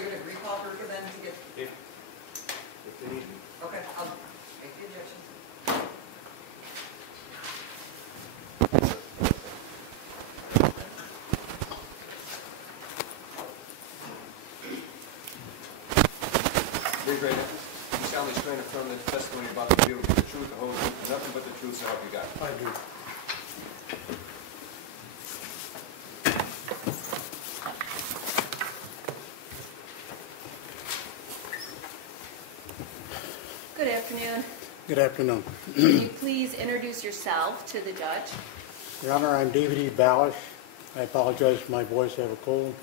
you going to recall her then to get... If they need me. Okay, I'll make the objection. Raise your right hand. You solemnly swear and affirm that the testimony you're about to give will be the truth, the whole truth, and nothing but the truth, so help you God. I do. Good afternoon. Good afternoon. Can you please introduce yourself to the judge? Your Honor, I'm David E. Balash. I apologize for my voice. I have a cold.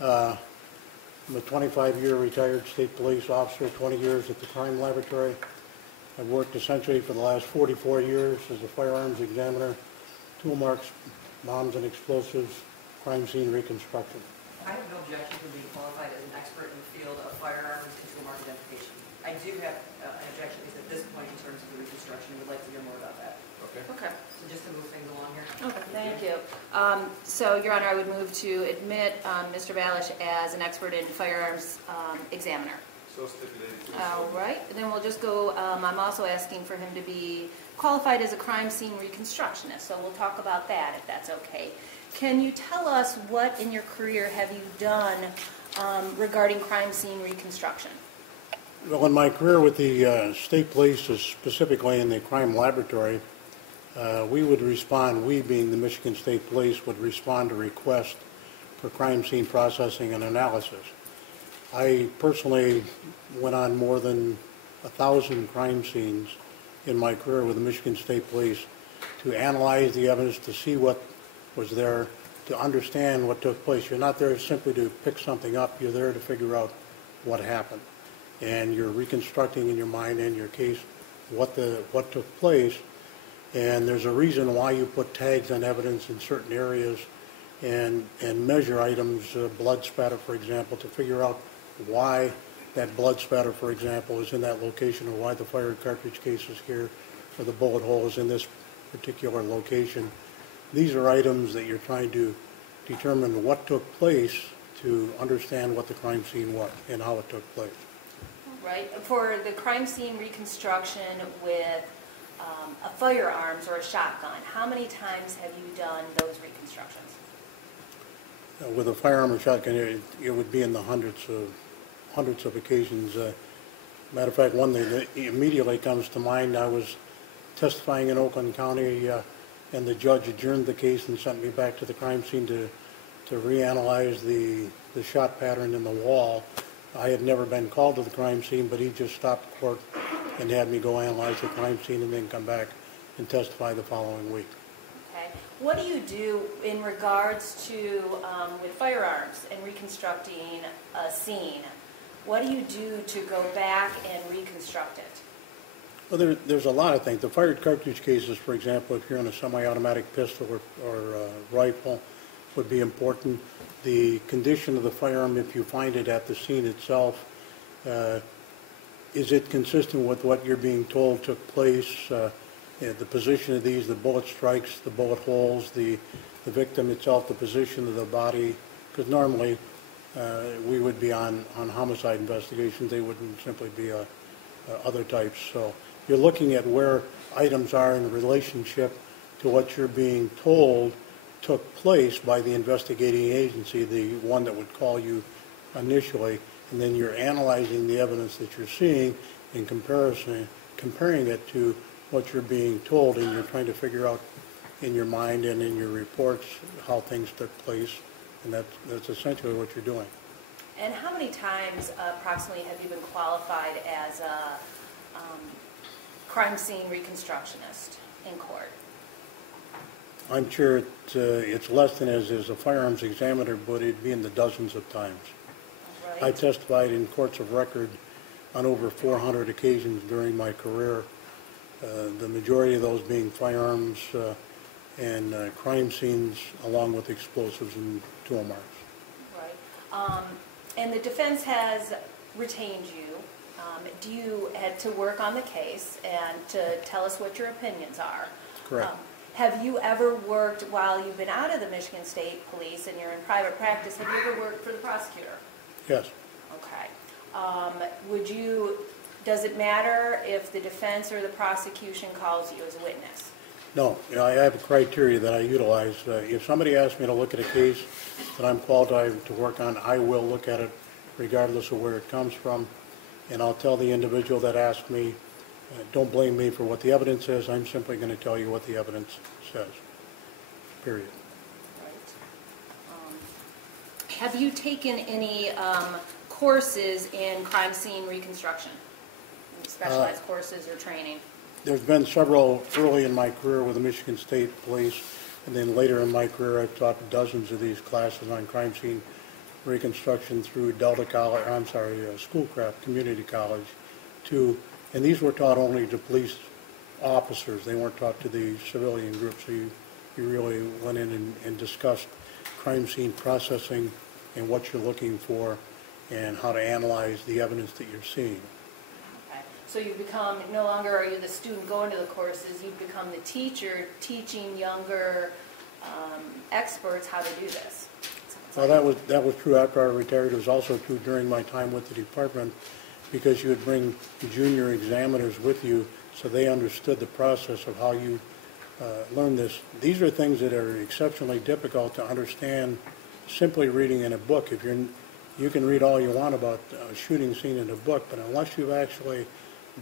I'm a 25-year retired state police officer, 20 years at the crime laboratory. I've worked essentially for the last 44 years as a firearms examiner, tool marks, bombs and explosives, crime scene reconstruction. I have no objection to being qualified as an expert in the field of firearms and tool mark identification. I do have an objection at this point in terms of the reconstruction. Would like to hear more about that. Okay. Okay. So just to move things along here. Okay, thank you. So, Your Honor, I would move to admit Mr. Balash as an expert in firearms examiner. So stipulated. All right. And then we'll just go, I'm also asking for him to be qualified as a crime scene reconstructionist. So we'll talk about that if that's okay. Can you tell us what in your career have you done regarding crime scene reconstruction? Well, in my career with the state police, specifically in the crime laboratory, we would respond, we being the Michigan State Police, would respond to requests for crime scene processing and analysis. I personally went on more than 1,000 crime scenes in my career with the Michigan State Police to analyze the evidence, to see what was there, to understand what took place. You're not there simply to pick something up, you're there to figure out what happened. And you're reconstructing in your mind and your case what took place. And there's a reason why you put tags on evidence in certain areas and measure items, blood spatter, for example, to figure out why that blood spatter, for example, is in that location, or why the fired cartridge case is here, or the bullet hole is in this particular location. These are items that you're trying to determine what took place to understand what the crime scene was and how it took place. Right. For the crime scene reconstruction with a firearms or a shotgun, how many times have you done those reconstructions? With a firearm or shotgun, it would be in the hundreds of occasions. Matter of fact, one that immediately comes to mind, I was testifying in Oakland County, and the judge adjourned the case and sent me back to the crime scene to reanalyze the shot pattern in the wall. I had never been called to the crime scene, but he just stopped court and had me go analyze the crime scene and then come back and testify the following week. Okay. What do you do in regards to, with firearms and reconstructing a scene? What do you do to go back and reconstruct it? Well, there's a lot of things. The fired cartridge cases, for example, if you're in a semi-automatic pistol or rifle, would be important. The condition of the firearm, if you find it at the scene itself, is it consistent with what you're being told took place? The position of these, the bullet strikes, the bullet holes, the victim itself, the position of the body, because normally we would be on homicide investigations. They wouldn't simply be other types. So you're looking at where items are in relationship to what you're being told took place by the investigating agency, the one that would call you initially, and then you're analyzing the evidence that you're seeing in comparing it to what you're being told, and you're trying to figure out in your mind and in your reports how things took place, and that's essentially what you're doing. And how many times approximately have you been qualified as a crime scene reconstructionist in court? I'm sure it's less than as a firearms examiner, but it'd be in the dozens of times. Right. I testified in courts of record on over 400 occasions during my career, the majority of those being firearms and crime scenes, along with explosives and tool marks. Right. And the defense has retained you. Do you had to work on the case and to tell us what your opinions are? Correct. Have you ever worked, while you've been out of the Michigan State Police and you're in private practice, have you ever worked for the prosecutor? Yes. does it matter if the defense or the prosecution calls you as a witness? No, I have a criteria that I utilize. If somebody asks me to look at a case that I'm qualified to work on, I will look at it regardless of where it comes from. And I'll tell the individual that asked me, don't blame me for what the evidence is. I'm simply going to tell you what the evidence says, period. Right. Have you taken any courses in crime scene reconstruction? Any specialized courses or training? There's been several early in my career with the Michigan State Police, and then later in my career I've taught dozens of these classes on crime scene reconstruction through Delta College, Schoolcraft Community College, and these were taught only to police officers. They weren't taught to the civilian group, so you really went in and discussed crime scene processing and what you're looking for and how to analyze the evidence that you're seeing. So you become, no longer are you the student going to the courses, you've become the teacher teaching younger experts how to do this. Well, that was true after I retired. It was also true during my time with the department, because you would bring junior examiners with you so they understood the process of how you learn this. These are things that are exceptionally difficult to understand simply reading in a book. You can read all you want about a shooting scene in a book, but unless you've actually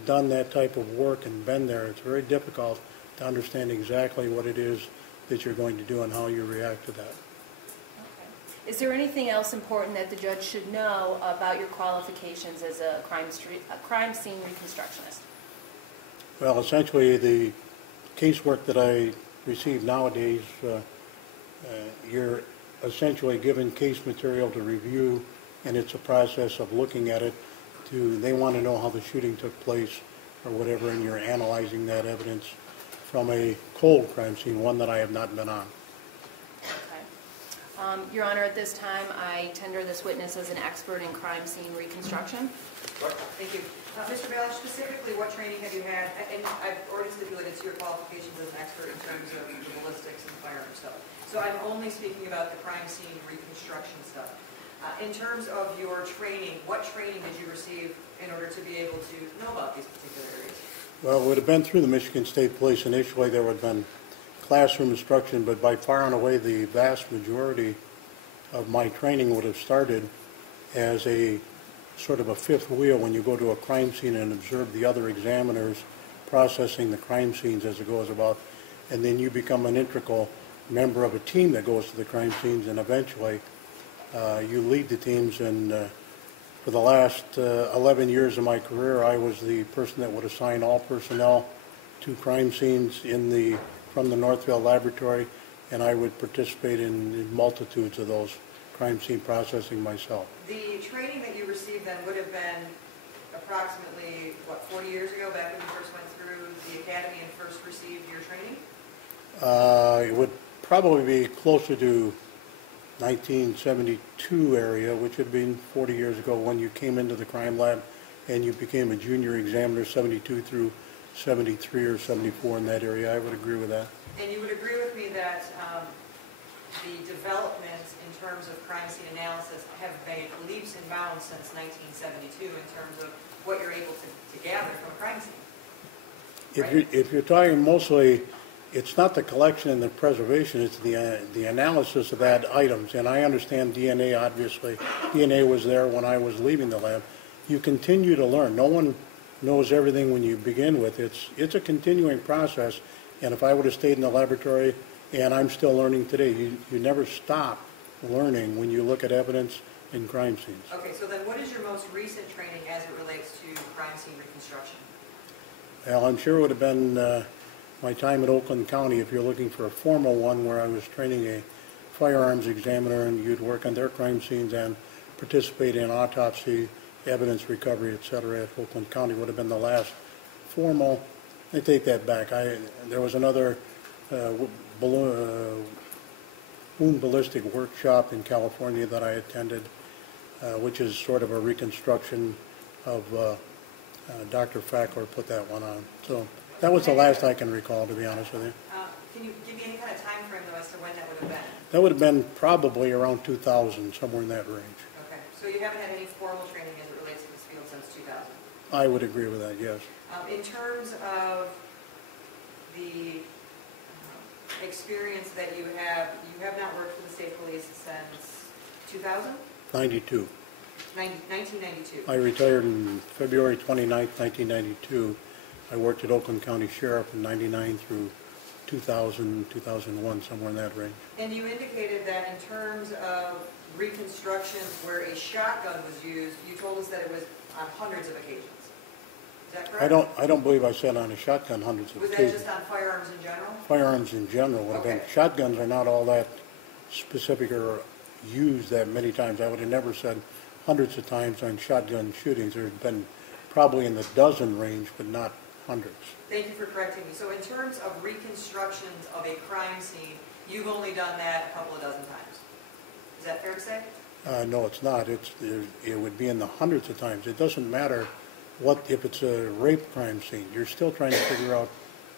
done that type of work and been there, it's very difficult to understand exactly what it is that you're going to do and how you react to that. Okay. Is there anything else important that the judge should know about your qualifications as a crime scene reconstructionist? Well, essentially, the casework that I receive nowadays, you're essentially given case material to review, and it's a process of looking at it. They want to know how the shooting took place or whatever, and you're analyzing that evidence from a cold crime scene, one that I have not been on. Okay. Your Honor, at this time, I tender this witness as an expert in crime scene reconstruction. Thank you. Mr. Balash, specifically, what training have you had? And I've already stipulated to your qualifications as an expert in terms of the ballistics and firearm stuff. So I'm only speaking about the crime scene reconstruction stuff. In terms of your training, what training did you receive in order to be able to know about these particular areas? Well, it would have been through the Michigan State Police. Initially, there would have been classroom instruction, but by far and away, the vast majority of my training would have started as a sort of a fifth wheel when you go to a crime scene and observe the other examiners processing the crime scenes as it goes about, and then you become an integral member of a team that goes to the crime scenes, and eventually you lead the teams. And for the last 11 years of my career, I was the person that would assign all personnel to crime scenes from the Northfield Laboratory, and I would participate in multitudes of those crime scene processing myself. The training that you received then would have been approximately, 40 years ago, back when you first went through the academy and first received your training? It would probably be closer to 1972 area, which had been 40 years ago when you came into the crime lab and you became a junior examiner, 72 through 73 or 74 in that area. I would agree with that. And you would agree with me that the developments in terms of crime scene analysis have made leaps and bounds since 1972 in terms of what you're able to gather from a crime scene? Right? If you're talking mostly, it's not the collection and the preservation, it's the analysis of that items. And I understand DNA, obviously. DNA was there when I was leaving the lab. You continue to learn. No one knows everything when you begin with. It's a continuing process. And if I would have stayed in the laboratory, and I'm still learning today, you never stop learning when you look at evidence in crime scenes. Okay, so then what is your most recent training as it relates to crime scene reconstruction? Well, I'm sure it would have been my time at Oakland County, if you're looking for a formal one, where I was training a firearms examiner, and you'd work on their crime scenes and participate in autopsy, evidence recovery, etc. at Oakland County would have been the last formal. I take that back. There was another wound ballistic workshop in California that I attended, which is sort of a reconstruction of Dr. Fackler put that one on. So that was the last I can recall, to be honest with you. Can you give me any kind of time frame, though, as to when that would have been? That would have been probably around 2000, somewhere in that range. Okay, So you haven't had any formal training as it relates to this field since 2000? I would agree with that, yes. In terms of the experience that you have not worked for the state police since 2000? 92. 1992. I retired in February 29th, 1992. I worked at Oakland County Sheriff from 99 through 2000, 2001, somewhere in that range. And you indicated that in terms of reconstructions where a shotgun was used, you told us that it was on hundreds of occasions. Is that correct? I don't believe I said on a shotgun hundreds of Was that occasions. just on firearms in general? Firearms in general would have been. Okay. Shotguns are not all that specific or used that many times. I would have never said hundreds of times on shotgun shootings. There have been probably in the dozen range, but not hundreds. Thank you for correcting me. So in terms of reconstructions of a crime scene, you've only done that a couple of dozen times. Is that fair to say? No, it's not. It would be in the hundreds of times. It doesn't matter if it's a rape crime scene. You're still trying to figure out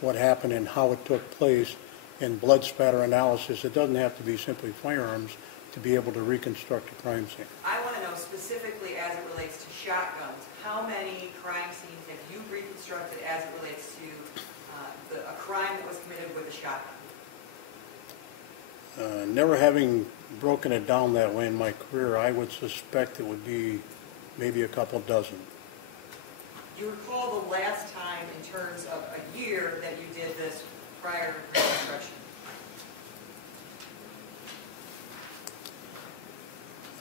what happened and how it took place. In blood spatter analysis, it doesn't have to be simply firearms to be able to reconstruct a crime scene. I want to know specifically as it relates to shotguns, how many crime scenes have you reconstructed as it relates to a crime that was committed with a shotgun? Never having broken it down that way in my career, I would suspect it would be maybe a couple dozen. Do you recall the last time in terms of a year that you did this prior to reconstruction?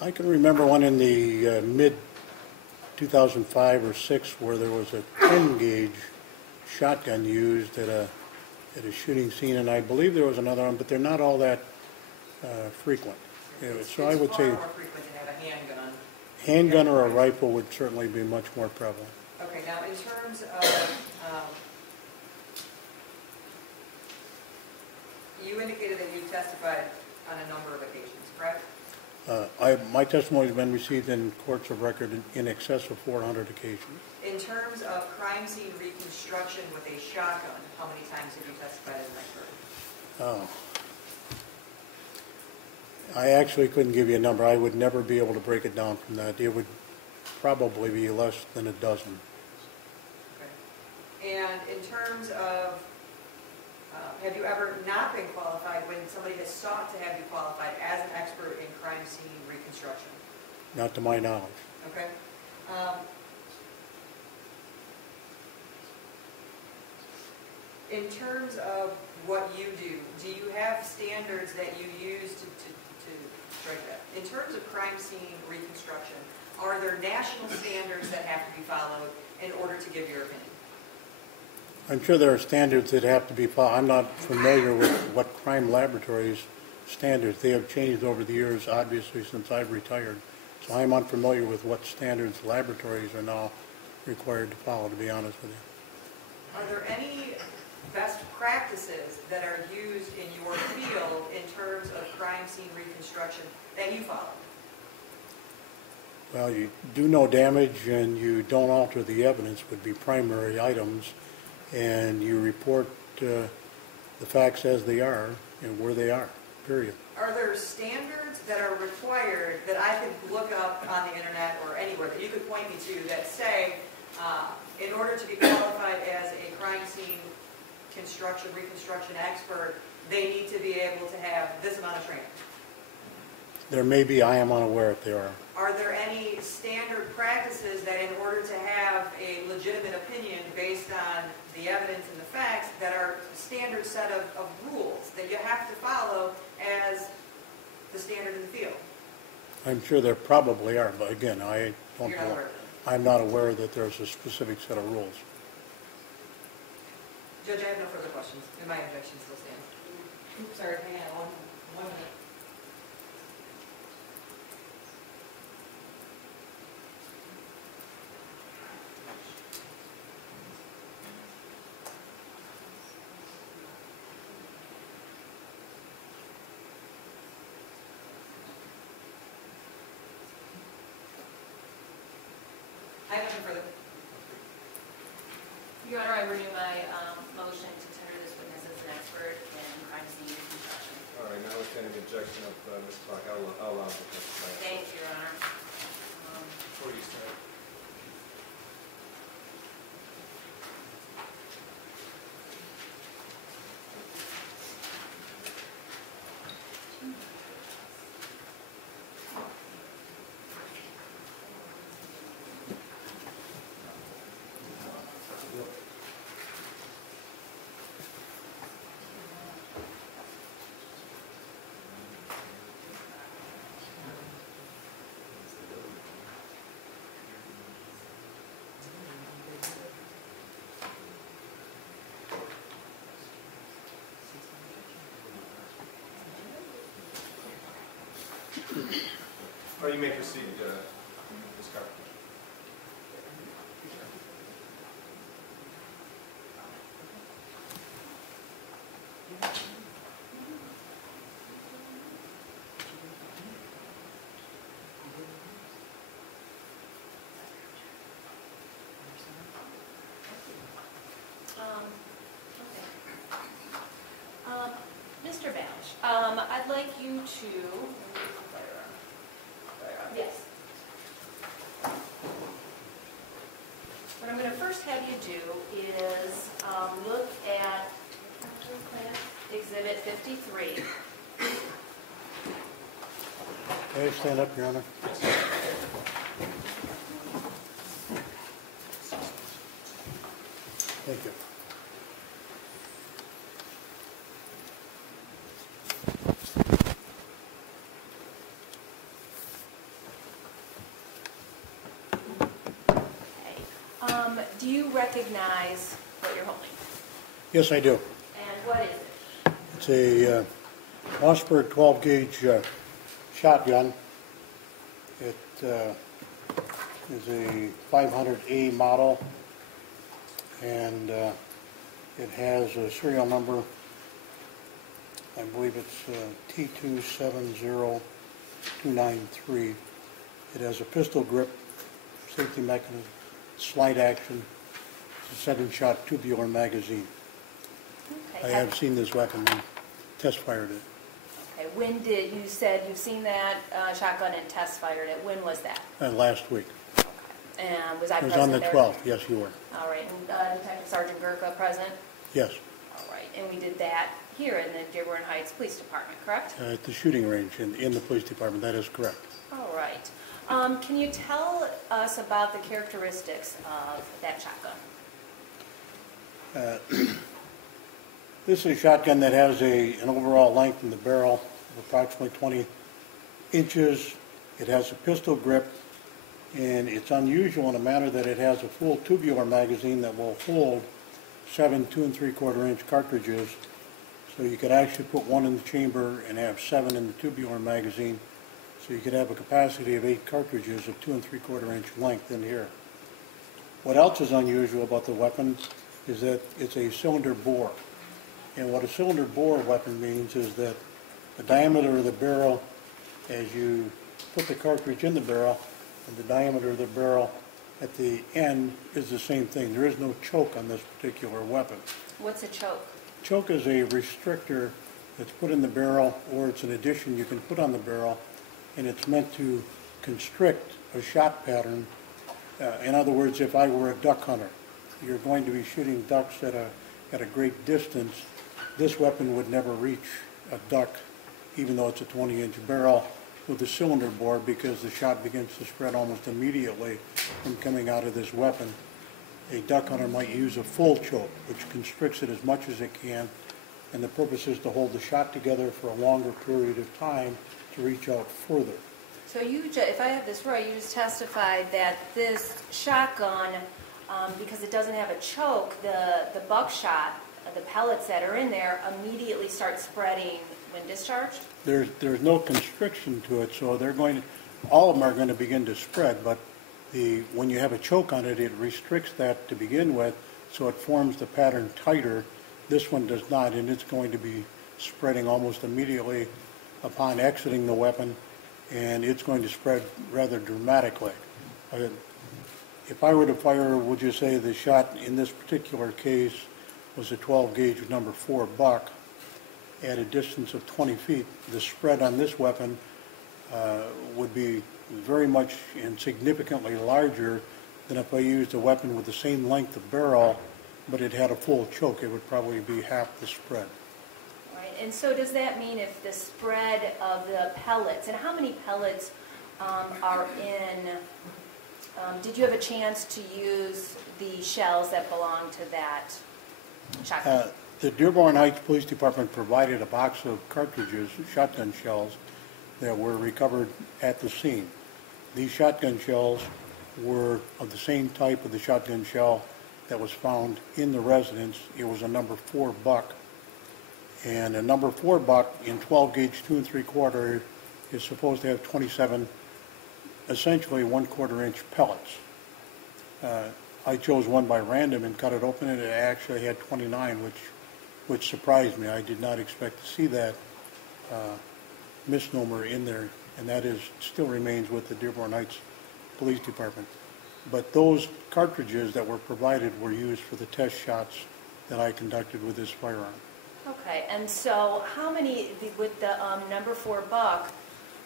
I can remember one in the mid-2005 or 6 where there was a 10-gauge shotgun used at a shooting scene, and I believe there was another one, but they're not all that frequent. So I would say it's far more frequent to have a handgun. handgun or a rifle would certainly be much more prevalent. Okay, now in terms of, you indicated that you testified on a number of occasions, correct? My testimony has been received in courts of record in excess of 400 occasions. In terms of crime scene reconstruction with a shotgun, how many times have you testified as an expert? Oh. I actually couldn't give you a number. I would never be able to break it down from that. It would probably be less than a dozen. Okay. And in terms of, have you ever not been qualified when somebody has sought to have you qualified as an expert in crime scene reconstruction? Not to my knowledge. Okay. In terms of what you do you have standards that you use to strike that? In terms of crime scene reconstruction, are there national standards that have to be followed in order to give your opinion? I'm sure there are standards that have to be followed. I'm not familiar with what crime laboratories standards. They have changed over the years, obviously, since I've retired. So I'm unfamiliar with what standards laboratories are now required to follow, to be honest with you. Are there any best practices that are used in your field in terms of crime scene reconstruction that you follow? Well, you do no damage and you don't alter the evidence would be primary items, and you report the facts as they are and where they are, period. Are there standards that are required that I could look up on the internet or anywhere that you could point me to that say, in order to be qualified as a crime scene reconstruction expert, they need to be able to have this amount of training? There may be. I am unaware if there are. Are there any standard practices that in order to have a legitimate opinion based on the evidence and the facts that are standard set of rules that you have to follow as the standard in the field? I'm sure there probably are, but again, I don't You're not know. aware of them? I'm not aware that there's a specific set of rules. Judge, I have no further questions, and my objection still stands. Oops, sorry, hang on one minute. I have nothing further. Your Honor, I renew my motion to tender this witness as an expert in crime scene reconstruction. All right, now withstanding the objection of Ms. Clark, I'll allow her to testify. Thank you, Your Honor. Or you may proceed, Ms. Carter. Mr. Balash, I'd like you to, yes. What I'm going to first have you do is look at Exhibit 53. May I stand up, Your Honor? Thank you. Do you recognize what you're holding? Yes, I do. And what is it? It's a Mossberg 12-gauge shotgun. It is a 500A model, and it has a serial number. I believe it's T270293. It has a pistol grip, safety mechanism, slide action. It's a 7-shot tubular magazine. Okay. I have seen this weapon and test fired it. Okay. When did you said you've seen that shotgun and test fired it? When was that? Last week. Okay. And was I It was present on the there? 12th. Yes, you were. All right. And Detective Sergeant Gurka present? Yes. All right. And we did that here in the Dearborn Heights Police Department, correct? At the shooting range in the police department. That is correct. All right. Can you tell us about the characteristics of that shotgun? This is a shotgun that has an overall length in the barrel of approximately 20 inches. It has a pistol grip, and it's unusual in a manner that it has a full tubular magazine that will hold 7 2 3/4 inch cartridges. So you could actually put one in the chamber and have 7 in the tubular magazine. So you could have a capacity of 8 cartridges of 2 3/4 inch length in here. What else is unusual about the weapon is that it's a cylinder bore. And what a cylinder bore weapon means is that the diameter of the barrel, as you put the cartridge in the barrel, and the diameter of the barrel at the end is the same thing. There is no choke on this particular weapon. What's a choke? Choke is a restrictor that's put in the barrel, or it's an addition you can put on the barrel, and it's meant to constrict a shot pattern. In other words, if I were a duck hunter, you're going to be shooting ducks at a great distance. This weapon would never reach a duck, even though it's a 20-inch barrel with a cylinder bore, because the shot begins to spread almost immediately from coming out of this weapon. A duck hunter might use a full choke, which constricts it as much as it can, and the purpose is to hold the shot together for a longer period of time to reach out further. So if I have this right, you just testified that this shotgun, because it doesn't have a choke, the buckshot, the pellets that are in there immediately start spreading when discharged? There's no constriction to it, so all of them are going to begin to spread, but when you have a choke on it, it restricts that to begin with, so it forms the pattern tighter. This one does not, and it's going to be spreading almost immediately upon exiting the weapon, and it's going to spread rather dramatically. If I were to fire, would you say the shot in this particular case was a 12-gauge number 4 buck at a distance of 20 feet, the spread on this weapon would be very much and significantly larger than if I used a weapon with the same length of barrel, but it had a full choke. It would probably be half the spread. Right. And so does that mean if the spread of the pellets, and how many pellets are in, did you have a chance to use the shells that belong to that shotgun? The Dearborn Heights Police Department provided a box of cartridges, shotgun shells, that were recovered at the scene. These shotgun shells were of the same type of the shotgun shell that was found in the residence. It was a number 4 buck. And a number 4 buck in 12 gauge 2 3/4 is supposed to have 27 essentially 1/4 inch pellets. I chose one by random and cut it open, and it actually had 29, which surprised me. I did not expect to see that misnomer in there, and that still remains with the Dearborn Heights Police Department. But those cartridges that were provided were used for the test shots that I conducted with this firearm. Okay, and so how many, with the number 4 buck,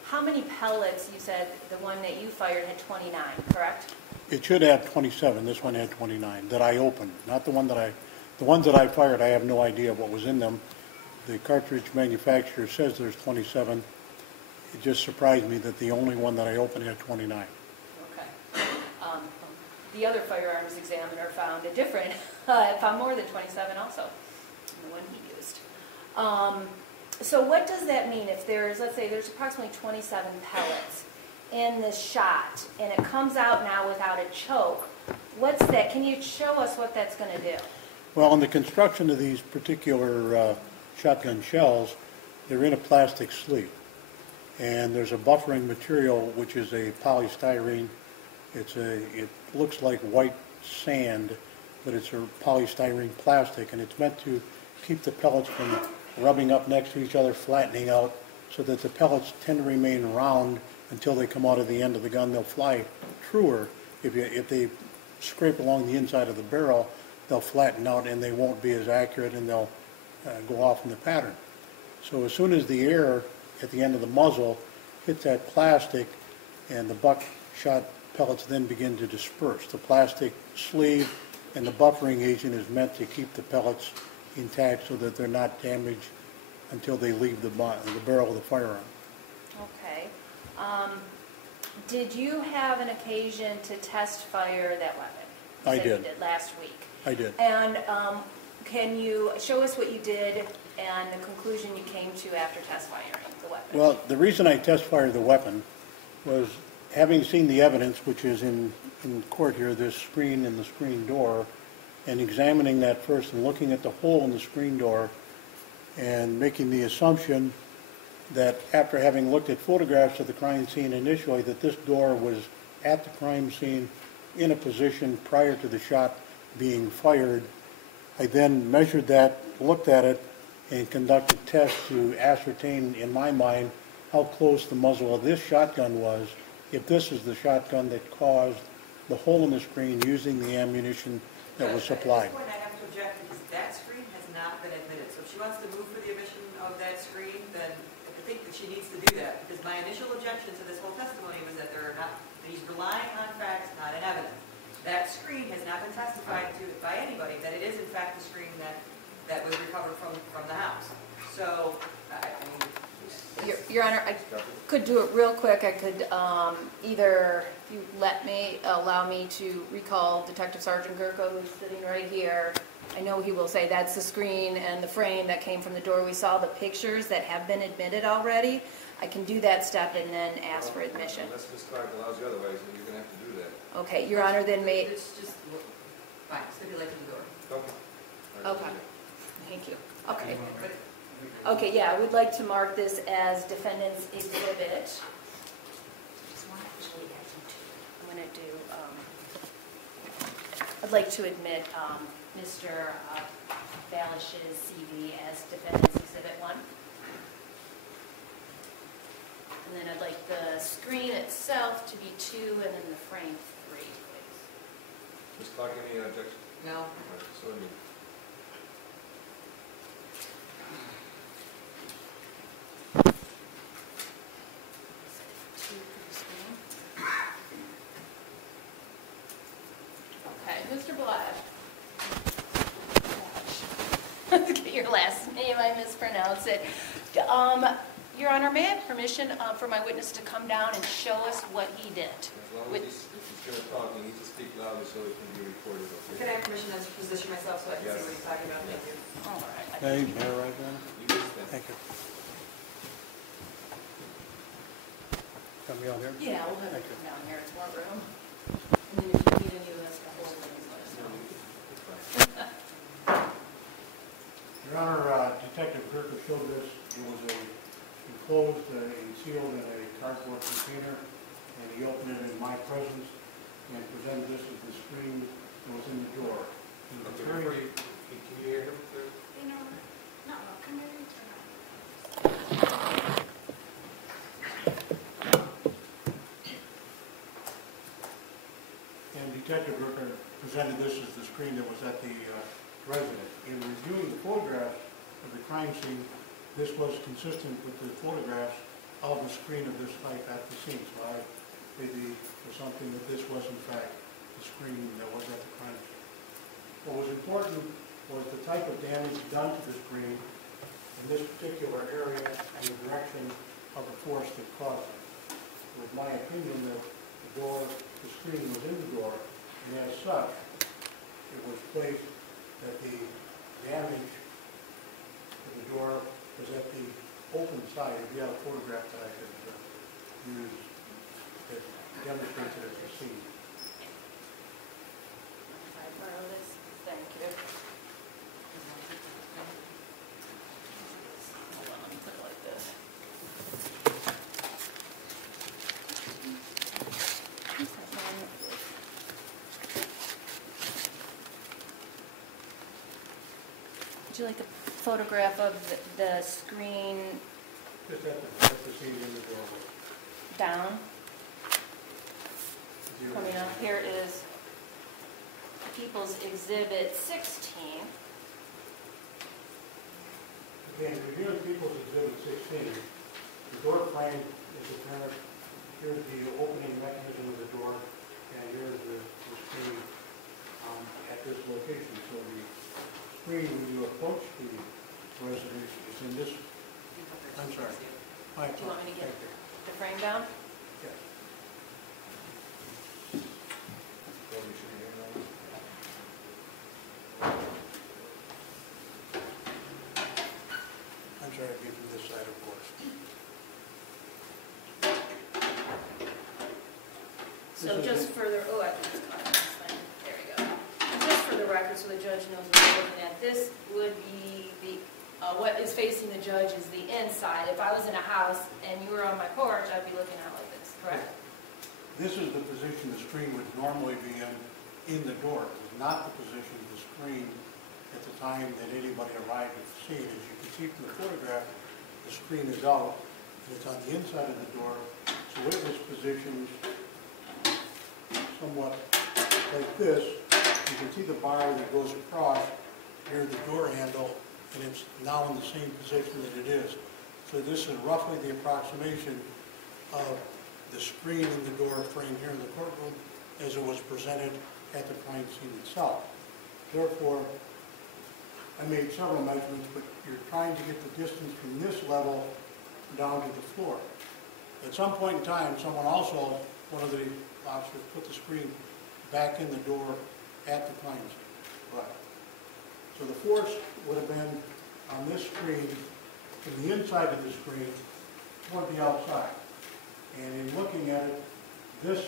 how many pellets, you said the one that you fired had 29, correct? It should have 27. This one had 29 that I opened, not the one that the ones that I fired, I have no idea what was in them. The cartridge manufacturer says there's 27. It just surprised me that the only one that I opened had 29. Okay. The other firearms examiner found a different, found more than 27 also, in the one he used. So what does that mean if there's, let's say there's approximately 27 pellets in this shot, and it comes out now without a choke? What's that? Can you show us what that's going to do? Well, in the construction of these particular shotgun shells, they're in a plastic sleeve. And there's a buffering material, which is a polystyrene. It looks like white sand, but it's a polystyrene plastic, and it's meant to keep the pellets from rubbing up next to each other, flattening out, so that the pellets tend to remain round until they come out of the end of the gun. They'll fly truer. If they scrape along the inside of the barrel, they'll flatten out and they won't be as accurate, and they'll go off in the pattern. So as soon as the air at the end of the muzzle hits that plastic, and the buckshot pellets then begin to disperse. The plastic sleeve and the buffering agent is meant to keep the pellets intact so that they're not damaged until they leave the barrel of the firearm. Okay. Did you have an occasion to test fire that weapon? You I said did. You did last week. I did. And can you show us what you did and the conclusion you came to after test firing the weapon? Well, the reason I test fired the weapon was having seen the evidence, which is in court here, this screen and the screen door, and examining that first and looking at the hole in the screen door and making the assumption that after having looked at photographs of the crime scene initially, that this door was at the crime scene in a position prior to the shot being fired. I then measured that, looked at it, and conducted tests to ascertain in my mind how close the muzzle of this shotgun was, if this is the shotgun that caused the hole in the screen using the ammunition that was supplied. At this point, I have to object because that screen has not been admitted. So if she wants to move for the admission of that screen, then I think that she needs to do that, because my initial objection to this whole testimony was that he's relying on facts, not in evidence. That screen has not been testified to by anybody, that it is in fact the screen that was recovered from the house. So, I mean... Your Honor, I could do it real quick. I could either, if you allow me to recall Detective Sergeant Gurko, who's sitting right here. I know he will say that's the screen and the frame that came from the door. We saw the pictures that have been admitted already. I can do that step and then ask for admission. Unless Ms. Clark allows you otherwise, then you're going to have to do that. Okay, Your Honor, then may... It's just, fine, stipulate to the door. Okay. Okay, thank you. Okay. Okay, yeah, I would like to mark this as defendant's exhibit. I'm going to do, I'd like to admit Mr. Balash's CV as defendant's exhibit 1. And then I'd like the screen itself to be 2 and then the frame 3, please. Ms. Clark, any objection? No. All right, so I mean, Okay, Mr. Balash. Get your last name, I mispronounced it. Your Honor, may I have permission for my witness to come down and show us what he did? as long as he's going to talk, he needs to speak loudly so it can be recorded. Can I have permission to position myself so I can see what he's talking about? Thank you. All right. Hey, Mayor, right there. You can stand. Thank you. Got me out here? Yeah, we'll have it Thank you. down here, it's more room. And then if you need any of this, the whole thing, let us know. Your Honor, Detective Kirker showed this. It was enclosed and sealed in a cardboard container. and he opened it in my presence and presented this as the screen that was in the door. It was Okay, very- before you, can you hear him? sir? Come here and turn on. And Detective Rooker presented this as the screen that was at the residence. In reviewing the photographs of the crime scene, this was consistent with the photographs of the screen of this type at the scene. So I made the assumption that this was in fact the screen that was at the crime scene. What was important was the type of damage done to the screen in this particular area and the direction of the force that caused it. It was my opinion that the screen was in the door, and as such, it was placed that the damage to the door was at the open side. If you have a photograph that I could use that demonstrates it as a scene. I borrow this? Thank you. Hold on, let me put it like this. Would you like a photograph of the screen Just at the scene in the doorway. down? Coming up, here is People's Exhibit 16. Again, reviewing People's Exhibit 16, the door frame is apparent. Here's the opening mechanism of the door, and here's the screen at this location. So the screen, when you approach the residence, is in this. I'm sorry. Do you want me to get the frame down? Yes. Well, you should hear him. I'm sorry, I'd be from this side, of course. So just for the, oh, I think it's caught on this thing. There we go. Just for the record, so the judge knows what we're looking at, this would be the, what is facing the judge is the inside. If I was in a house and you were on my porch, I'd be looking out like this, correct? This is the position the screen would normally be in the door. It is not the position of the screen at the time that anybody arrived at the scene. As you can see from the photograph, the screen is out, and it's on the inside of the door. So it was positioned somewhat like this. You can see the bar that goes across near the door handle, and it's now in the same position that it is. So this is roughly the approximation of the screen in the door frame here in the courtroom as it was presented at the crime scene itself. Therefore, I made several measurements, but you're trying to get the distance from this level down to the floor. At some point in time, someone also, one of the officers, put the screen back in the door at the crime scene. Right. So the force would have been on this screen, from the inside of the screen, toward the outside. And in looking at it, this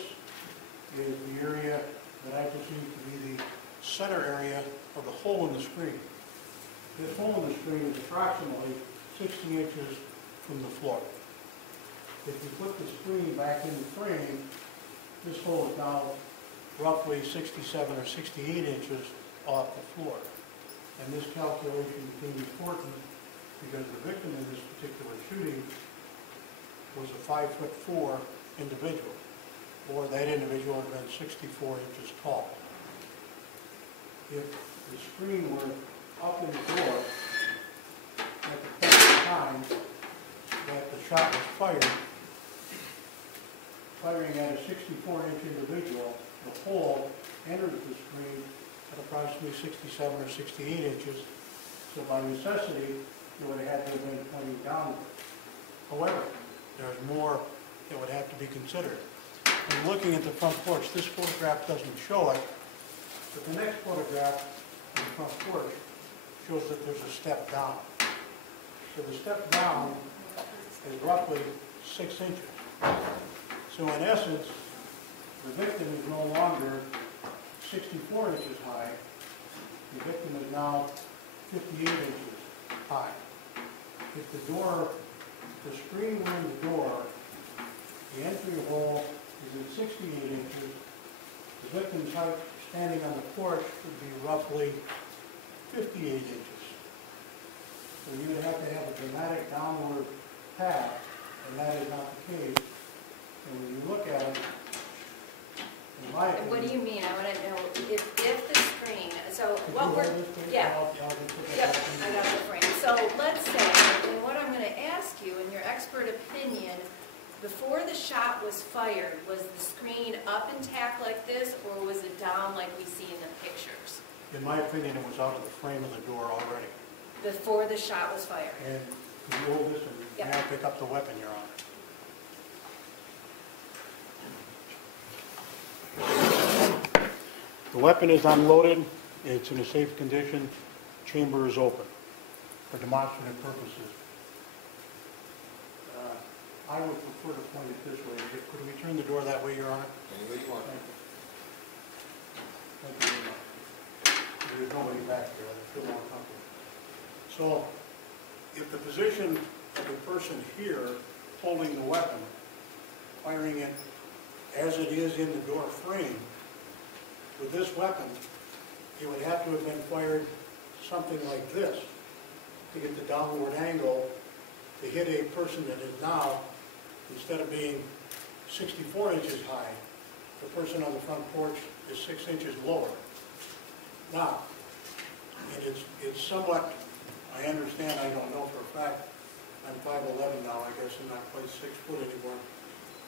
is the area that I perceive to be the center area of the hole in the screen. This hole in the screen is approximately 60 inches from the floor. If you put the screen back in the frame, this hole is now roughly 67 or 68 inches off the floor. And this calculation became important because the victim in this particular shooting was a 5'4" individual, or that individual had been 64 inches tall. If the screen were up in the door at the point in time that the shot was fired, firing at a 64-inch individual, the hole enters the screen at approximately 67 or 68 inches, so by necessity, it would have had to have been pointing downward. However, there's more that would have to be considered. When looking at the front porch, this photograph doesn't show it, but the next photograph of the front porch shows that there's a step down. So the step down is roughly 6 inches. So in essence, the victim is no longer 64 inches high. The victim is now 58 inches high. If the screen were in the door, the entry hole is at 68 inches. The victim's height standing on the porch would be roughly 58 inches. So you would have to have a dramatic downward path, and that is not the case. And when you look at it, in my And what do opinion... you mean? I want to know if the screen, so Could what you we're, hold this, please? yeah. I'll just put that Yep, back in. I got the frame. So let's say, and what I'm going to ask you, in your expert opinion, before the shot was fired, was the screen up intact like this, or was it down like we see in the pictures? In my opinion, it was out of the frame of the door already. Before the shot was fired? And could you hold this and Yep. now pick up the weapon, Your Honor? The weapon is unloaded, it's in a safe condition, chamber is open for demonstrative purposes. I would prefer to point it this way. Could we turn the door that way, Your Honor? Any way you want. Thank you. Thank you very much. There's nobody back there, I feel more comfortable. So, if the position of the person here holding the weapon, firing it as it is in the door frame, with this weapon, it would have to have been fired something like this to get the downward angle to hit a person that is now, instead of being 64 inches high, the person on the front porch is 6 inches lower. Now, and it's somewhat, I understand, I don't know for a fact, I'm 5'11" now, I guess, I'm not quite 6 foot anymore,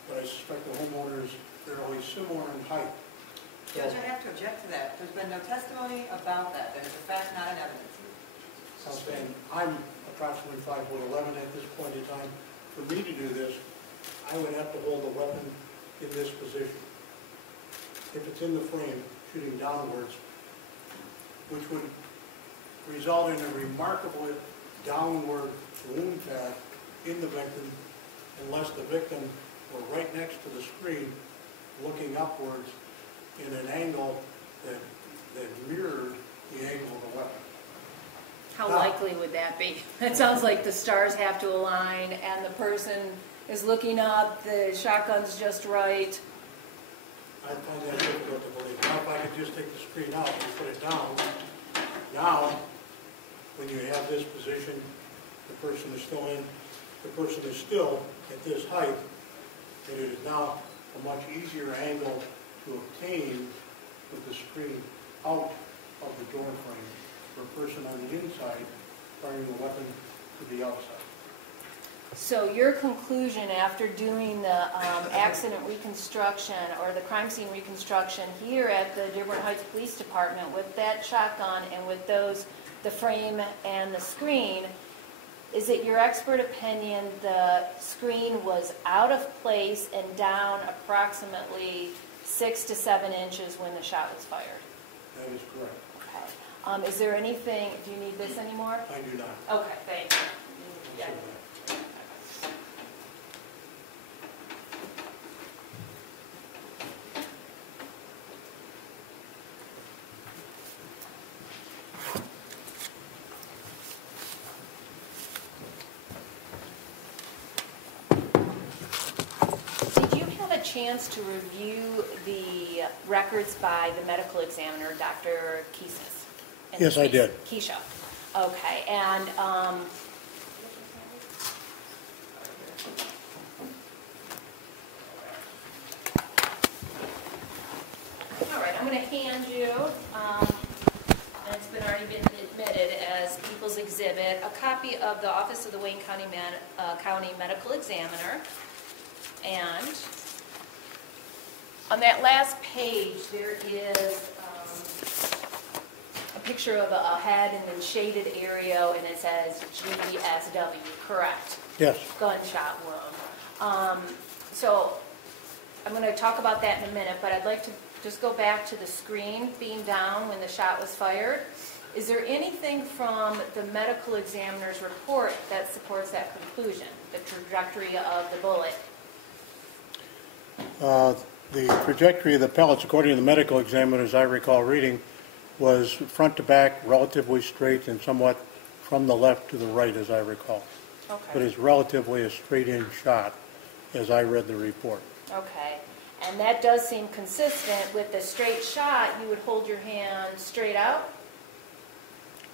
but I suspect the homeowners, they're always similar in height. Judge, I have to object to that. There's been no testimony about that. That is a fact, not an evidence. I'm saying, I'm approximately 5'11" at this point in time. For me to do this, I would have to hold the weapon in this position. If it's in the frame, shooting downwards, which would result in a remarkable downward wound path in the victim unless the victim were right next to the screen looking upwards in an angle that mirrored the angle of the weapon. How likely would that be? It sounds like the stars have to align and the person is looking up, the shotgun's just right. I find that difficult to believe. Now, if I could just take the screen out and put it down, now, when you have this position, the person is still in, the person is still at this height, and it is now a much easier angle to obtain with the screen out of the door frame for a person on the inside firing the weapon to the outside. So your conclusion after doing the accident reconstruction or the crime scene reconstruction here at the Dearborn Heights Police Department with that shotgun and with those, the frame and the screen, is it your expert opinion the screen was out of place and down approximately 6 to 7 inches when the shot was fired? That is correct. Okay. Is there anything, do you need this anymore? I do not. Okay, thank you. Yeah. Did you have a chance to review the records by the medical examiner, Dr. Keesis? Yes, I did. Keisha. Okay, and all right, I'm going to hand you, and it's been already been admitted as People's Exhibit, a copy of the Office of the Wayne County Medical Examiner. And on that last page, there is a picture of a head in the shaded area, and it says GSW, correct? Yes. Gunshot wound. So I'm going to talk about that in a minute, but I'd like to just go back to the screen being down when the shot was fired. Is there anything from the medical examiner's report that supports that conclusion, the trajectory of the bullet? The trajectory of the pellets, according to the medical examiner, as I recall reading, was front to back, relatively straight, and somewhat from the left to the right, as I recall. Okay. But it's relatively a straight-in shot, as I read the report. Okay. And that does seem consistent with the straight shot. You would hold your hand straight out.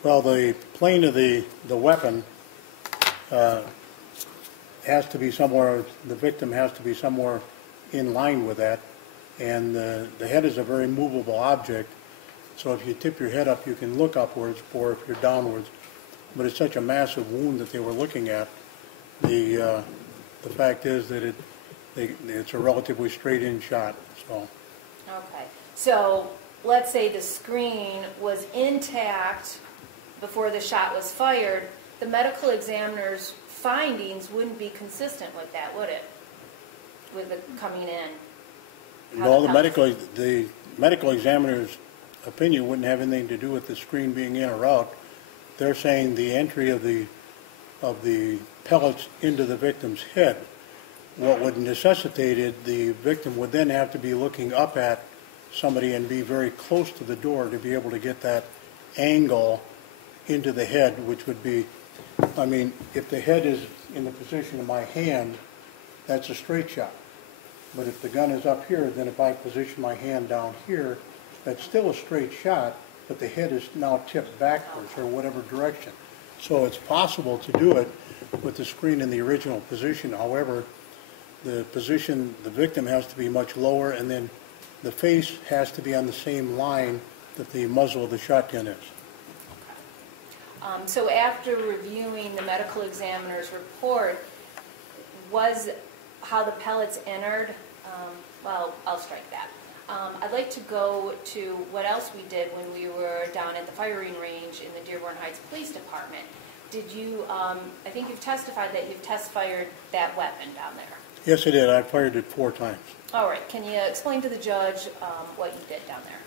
Well, the plane of the weapon has to be somewhere, the victim has to be somewhere in line with that. And the head is a very movable object. So if you tip your head up, you can look upwards, or if you're downwards. But it's such a massive wound that they were looking at. The fact is that it's a relatively straight-in shot. So. Okay. So let's say the screen was intact before the shot was fired. The medical examiner's findings wouldn't be consistent with that, would it? With the coming in. No, the medical examiner's opinion wouldn't have anything to do with the screen being in or out. They're saying the entry of the pellets into the victim's head. What would necessitate it, the victim would then have to be looking up at somebody and be very close to the door to be able to get that angle into the head, which would be, I mean, if the head is in the position of my hand, that's a straight shot. But if the gun is up here, then if I position my hand down here, that's still a straight shot, but the head is now tipped backwards or whatever direction. So it's possible to do it with the screen in the original position. However, the position, the victim has to be much lower, and then the face has to be on the same line that the muzzle of the shotgun is. So after reviewing the medical examiner's report, was how the pellets entered, well, I'll strike that. I'd like to go to what else we did when we were down at the firing range in the Dearborn Heights Police Department. Did you, I think you've testified that you've test fired that weapon down there. Yes, I did. I fired it 4 times. All right. Can you explain to the judge what you did down there?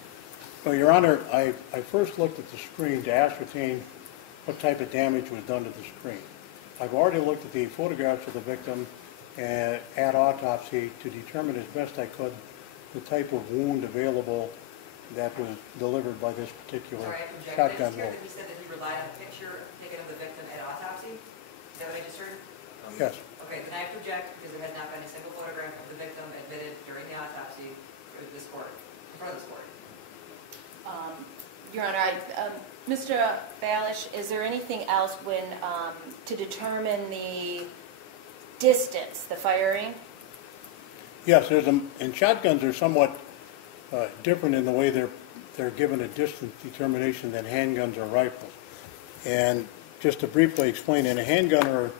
Well, Your Honor, I first looked at the screen to ascertain what type of damage was done to the screen. I've already looked at the photographs of the victim at autopsy to determine as best I could the type of wound available that was delivered by this particular Sorry, I object. shotgun I just heard wound. that he said that he relied on a picture taken of the victim at autopsy. Is that what I just heard? Yes. Okay, then I project because there has not been a single photograph of the victim admitted during the autopsy for this court, in front of this court. Your Honor, Mr. Balash, is there anything else when to determine the distance, the firing? Yes, and shotguns are somewhat different in the way they're given a distance determination than handguns or rifles. And just to briefly explain, in a handgun or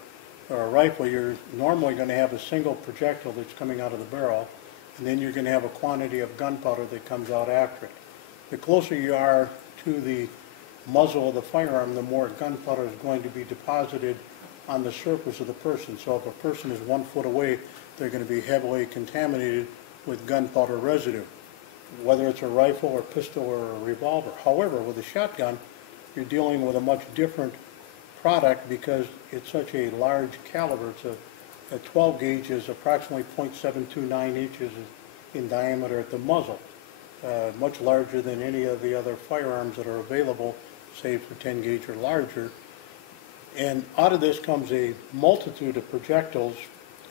a rifle, you're normally going to have a single projectile that's coming out of the barrel, and then you're going to have a quantity of gunpowder that comes out after it. The closer you are to the muzzle of the firearm, the more gunpowder is going to be deposited on the surface of the person. So if a person is 1 foot away, they're going to be heavily contaminated with gunpowder residue, whether it's a rifle or pistol or a revolver. However, with a shotgun, you're dealing with a much different product because it's such a large caliber. It's a 12 gauge is approximately 0.729 inches in diameter at the muzzle, much larger than any of the other firearms that are available, say for 10 gauge or larger. And out of this comes a multitude of projectiles,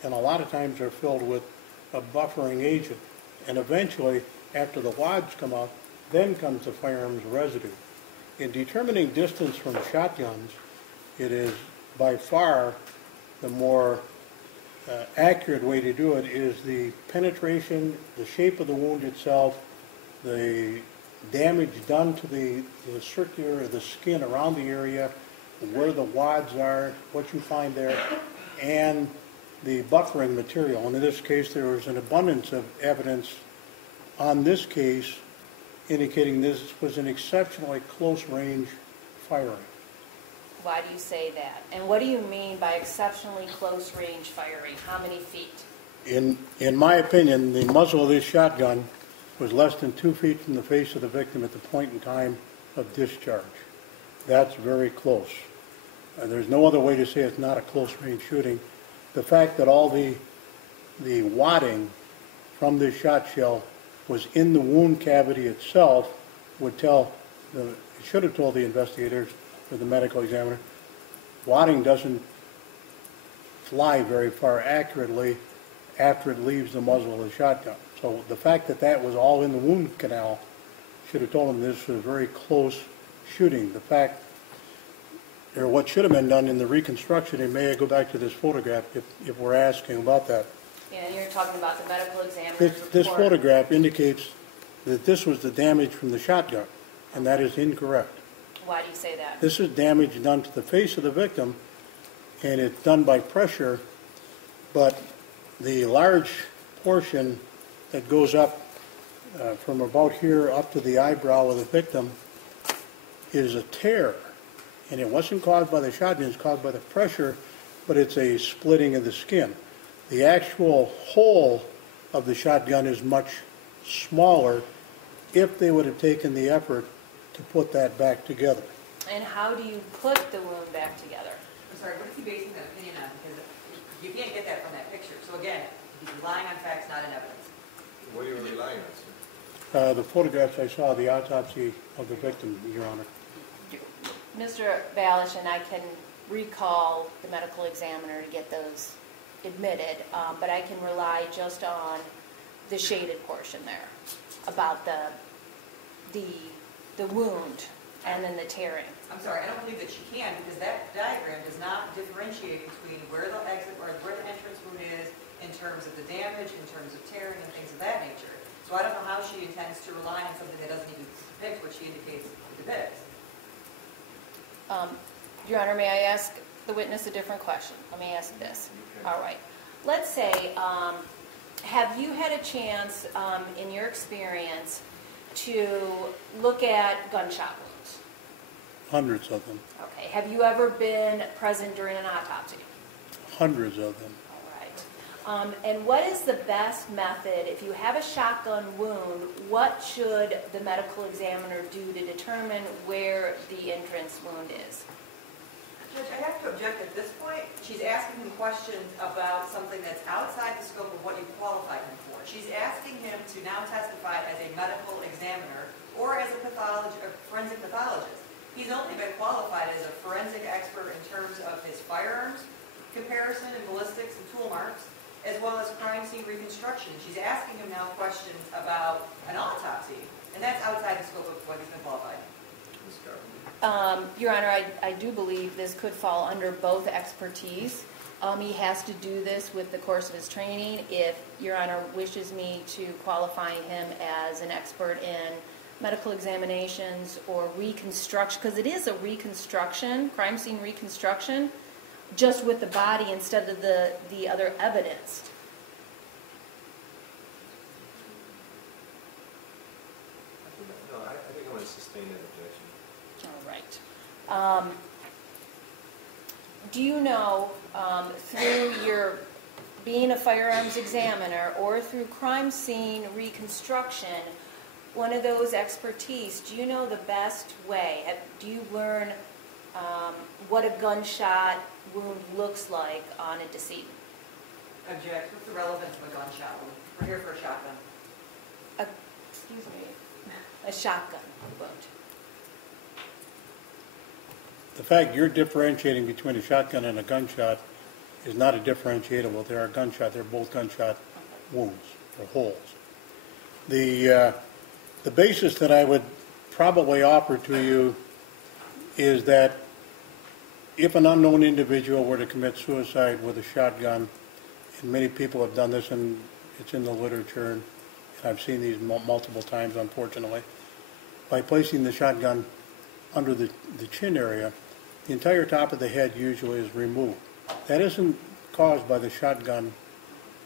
and a lot of times they're filled with a buffering agent. And eventually, after the wads come out, then comes the firearm's residue. In determining distance from shotguns, it is by far the more accurate way to do it is the penetration, the shape of the wound itself, the damage done to the circular or the skin around the area, where the wads are, what you find there, and the buffering material. And in this case, there was an abundance of evidence on this case indicating this was an exceptionally close range firing. Why do you say that? And what do you mean by exceptionally close range firing? How many feet? In my opinion, the muzzle of this shotgun was less than 2 feet from the face of the victim at the point in time of discharge. That's very close. There's no other way to say it's not a close range shooting. The fact that all the wadding from this shot shell was in the wound cavity itself would tell, it should have told the investigators or the medical examiner, wadding doesn't fly very far accurately after it leaves the muzzle of the shotgun. So the fact that that was all in the wound canal should have told him this was very close shooting. The fact, or what should have been done in the reconstruction, and may I go back to this photograph if we're asking about that. Yeah, and you're talking about the medical examiner's This report. photograph indicates that this was the damage from the shotgun, and that is incorrect. Why do you say that? This is damage done to the face of the victim, and it's done by pressure, but the large portion that goes up from about here up to the eyebrow of the victim is a tear, and it wasn't caused by the shotgun, it's caused by the pressure, but it's a splitting of the skin. The actual hole of the shotgun is much smaller if they would have taken the effort to put that back together. And how do you put the wound back together? I'm sorry, what is he basing that opinion on? Because you can't get that from that picture. So again, he's relying on facts, not on evidence. What are you relying on, sir? The photographs I saw, the autopsy of the victim, Your Honor. Mr. Balash and I can recall the medical examiner to get those admitted, but I can rely just on the shaded portion there about the wound and then the tearing. I'm sorry, I don't believe that she can, because that diagram does not differentiate between where the exit or where the entrance wound is in terms of the damage, in terms of tearing and things of that nature. So I don't know how she intends to rely on something that doesn't even depict what she indicates it depicts. Your Honor, may I ask the witness a different question? Let me ask this. All right. Let's say, have you had a chance in your experience to look at gunshot wounds? Hundreds of them. Okay. Have you ever been present during an autopsy? Hundreds of them. All right. And what is the best method, if you have a shotgun wound, what should the medical examiner do to determine where the entrance wound is? Judge, I have to object at this point. She's asking him questions about something that's outside the scope of what you qualified him for. She's asking him to now testify as a medical examiner or as a forensic pathologist. He's only been qualified as a forensic expert in terms of his firearms comparison and ballistics and tool marks, as well as crime scene reconstruction. She's asking him now questions about an autopsy, and that's outside the scope of what he's been qualified. Your Honor, I do believe this could fall under both expertise. He has to do this with the course of his training. If Your Honor wishes me to qualify him as an expert in medical examinations or reconstruction, because it is a reconstruction, crime scene reconstruction, just with the body instead of the other evidence. No, I think I'm going to sustain that objection. All right. Do you know, through your being a firearms examiner or through crime scene reconstruction, one of those expertise, do you know the best way? Do you learn what a gunshot wound looks like on a decedent? Object. What's the relevance of a gunshot wound? We're here for a shotgun. Excuse me. A shotgun wound. The fact you're differentiating between a shotgun and a gunshot is not a differentiable. They're both gunshot wounds or holes. The basis that I would probably offer to you is that if an unknown individual were to commit suicide with a shotgun, and many people have done this, and it's in the literature, and I've seen these multiple times, unfortunately, by placing the shotgun under the chin area, the entire top of the head usually is removed. That isn't caused by the shotgun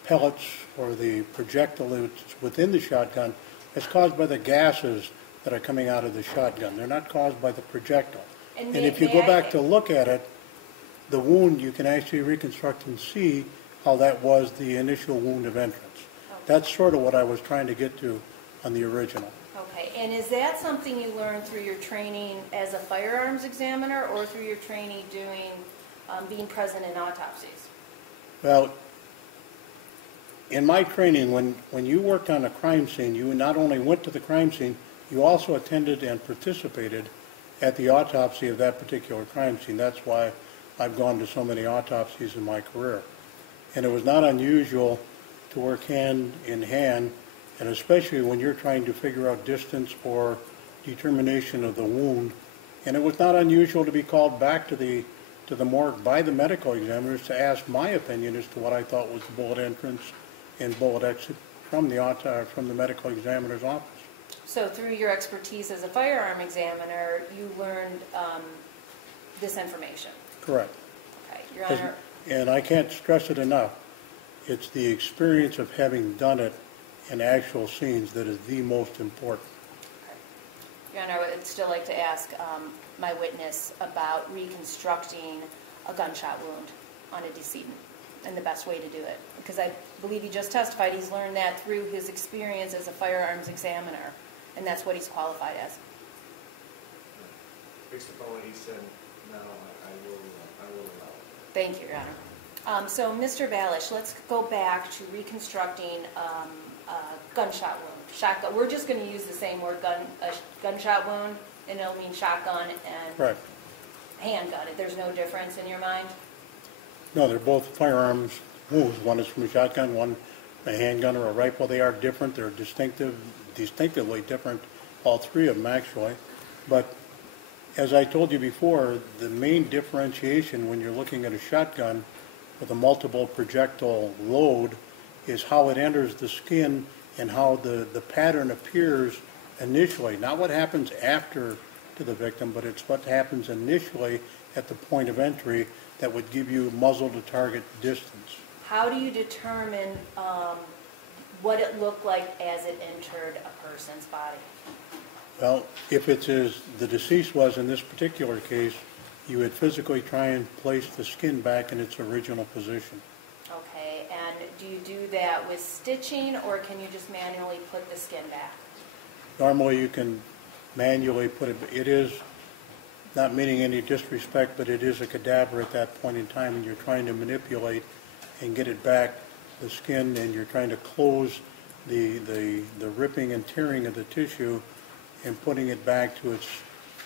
pellets or the projectile that's within the shotgun. It's caused by the gases that are coming out of the shotgun. They're not caused by the projectile. And if you go back to look at it, the wound, you can actually reconstruct and see how that was the initial wound of entrance. Okay. That's sort of what I was trying to get to on the original. Okay, and is that something you learned through your training as a firearms examiner or through your training being present in autopsies? Well, in my training, when you worked on a crime scene, you not only went to the crime scene, you also attended and participated at the autopsy of that particular crime scene. That's why I've gone to so many autopsies in my career. And it was not unusual to work hand in hand And especially when you're trying to figure out distance or determination of the wound. And it was not unusual to be called back to the morgue by the medical examiners to ask my opinion as to what I thought was the bullet entrance and bullet exit from the medical examiner's office. So through your expertise as a firearm examiner, you learned this information? Correct. Okay, Your Honor. And I can't stress it enough. It's the experience of having done it in actual scenes that is the most important. Your Honor, I would still like to ask my witness about reconstructing a gunshot wound on a decedent and the best way to do it. Because I believe he just testified he's learned that through his experience as a firearms examiner, and that's what he's qualified as. Based upon what he said, no, I will allow it. Thank you, Your Honor. So, Mr. Balash, let's go back to reconstructing a gunshot wound. Shotgun. We're just going to use the same word, gunshot wound, and it'll mean shotgun and Right. handgun. There's no difference in your mind? No, they're both firearms wounds. One is from a shotgun, one a handgun or a rifle. They are different. They're distinctively different, all three of them actually. But as I told you before, the main differentiation when you're looking at a shotgun with a multiple projectile load is how it enters the skin and how the pattern appears initially. Not what happens after to the victim, but it's what happens initially at the point of entry that would give you muzzle to target distance. How do you determine what it looked like as it entered a person's body? Well, if it's as the deceased was in this particular case, you would physically try and place the skin back in its original position. Okay, and do you do that with stitching, or can you just manually put the skin back? Normally you can manually put it, it is, not meaning any disrespect, but it is a cadaver at that point in time, and you're trying to manipulate and get it back, the skin, and you're trying to close the ripping and tearing of the tissue and putting it back to its,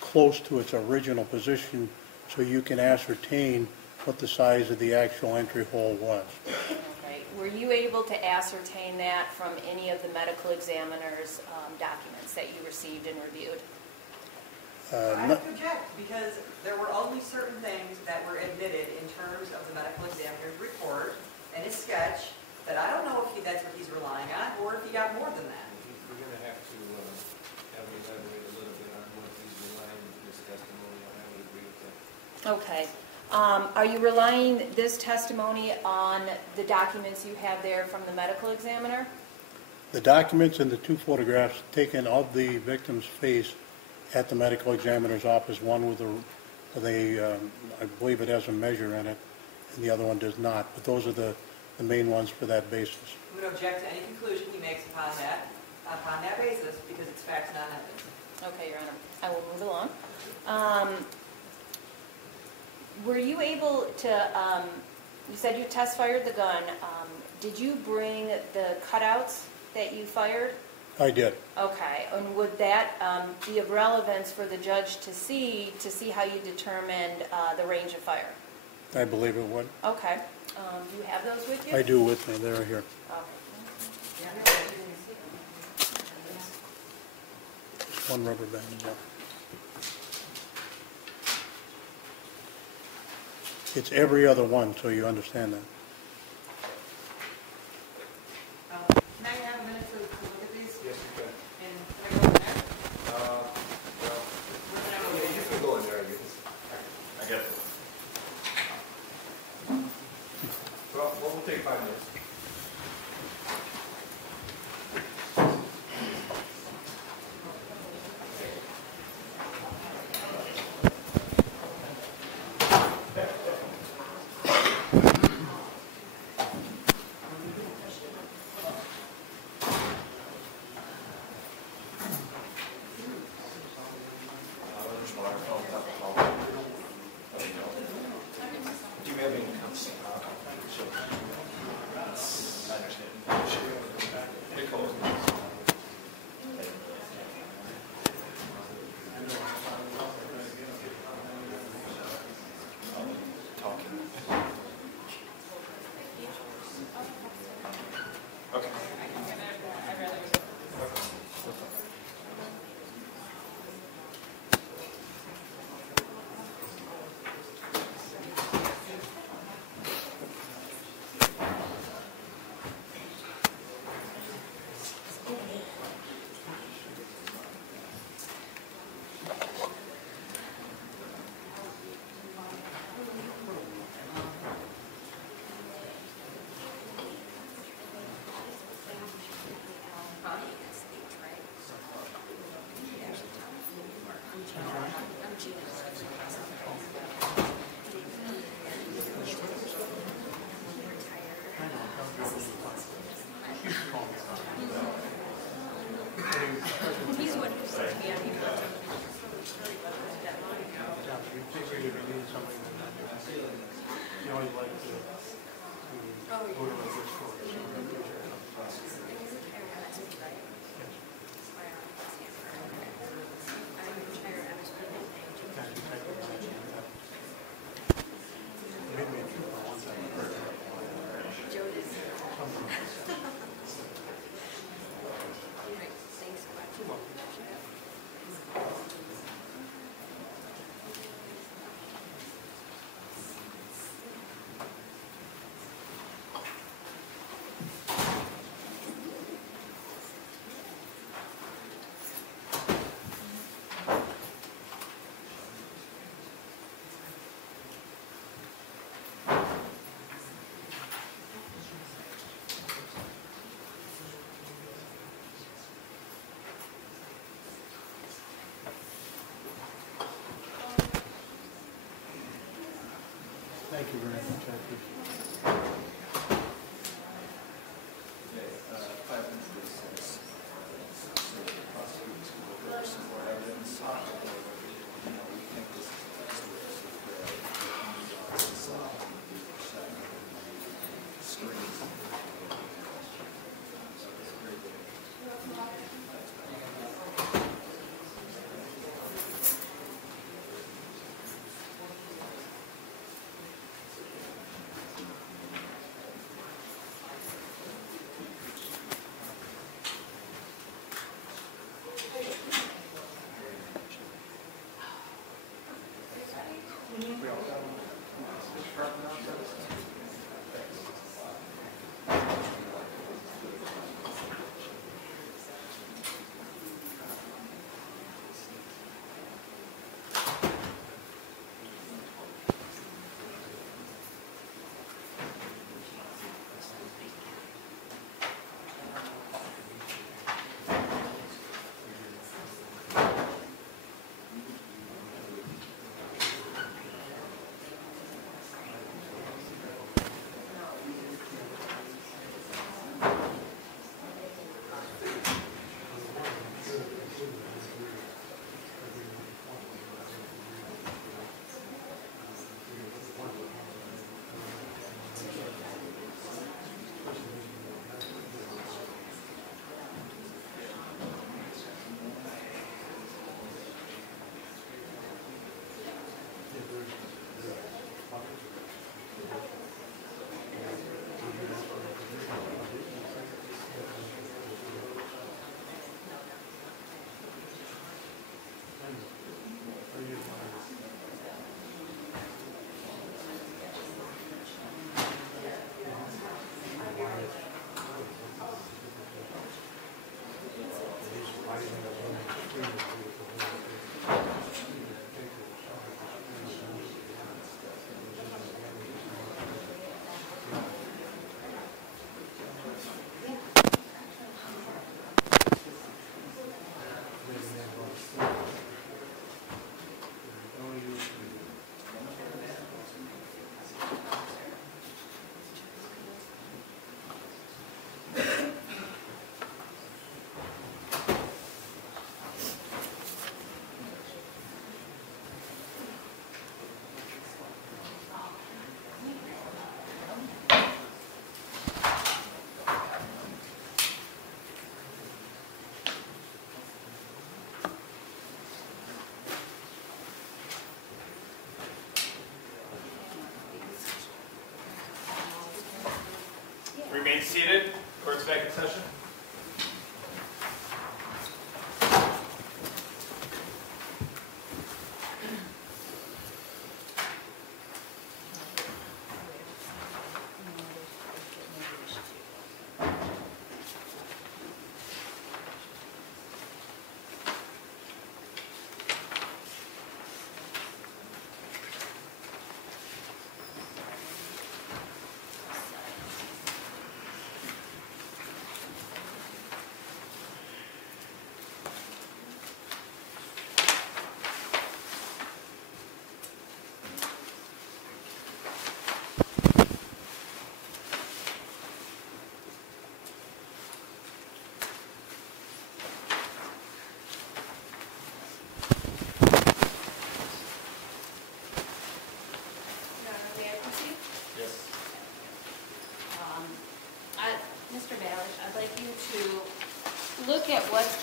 close to its original position so you can ascertain what the size of the actual entry hole was. Okay. Were you able to ascertain that from any of the medical examiner's documents that you received and reviewed? I have to object, because there were only certain things that were admitted in terms of the medical examiner's report and his sketch that I don't know if that's what he's relying on or if he got more than that. We're going to have to have him elaborate a little bit on what he's relying on this testimony on. I would agree with that. Okay. Are you relying this testimony on the documents you have there from the medical examiner? The documents and the two photographs taken of the victim's face at the medical examiner's office, one with a I believe it has a measure in it, and the other one does not. But those are the main ones for that basis. We would object to any conclusion he makes upon that basis, because it's facts, not evidence. Okay, Your Honor. I will move along. Were you able to, you said you test fired the gun. Did you bring the cutouts that you fired? I did. Okay, and would that be of relevance for the judge to see how you determined the range of fire? I believe it would. Okay. Do you have those with you? I do with me. They're here. Okay. Just one rubber band. Yeah. It's every other one, so you understand that. May I have a minute to look at these? Yes, you can. And can I go in there? Well, Where can I go? you can go in there, I guess. I guess. Well, we'll take 5 minutes. He's what, yeah, he does. Yeah, you figured if you need somebody, you always like to go to a good store. Thank you very much. I appreciate it.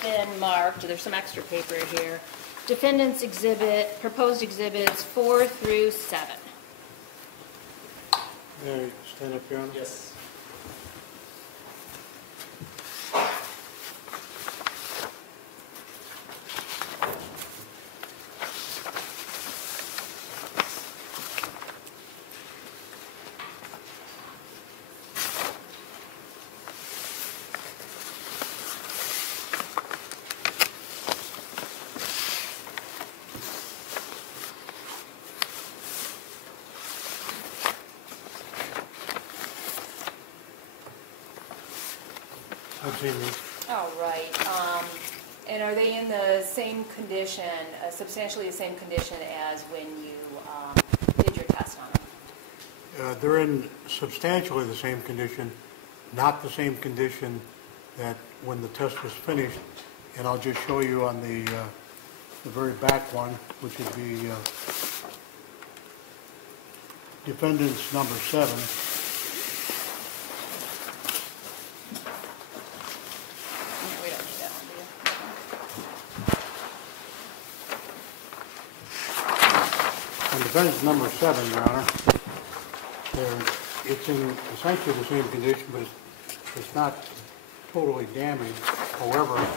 been marked, there's some extra paper here, defendants exhibit, proposed exhibits 4 through 7. All right, stand up, Your Honor. Yes. I've seen these. All right. And are they in the same condition, substantially the same condition as when you did your test on them? They're in substantially the same condition, not the same condition that when the test was finished. And I'll just show you on the very back one, which would be defendant's number 7. No, we don't need that one, do you? On defendant's number 7, Your Honor, it's in essentially the same condition, but it's not totally damaged. However,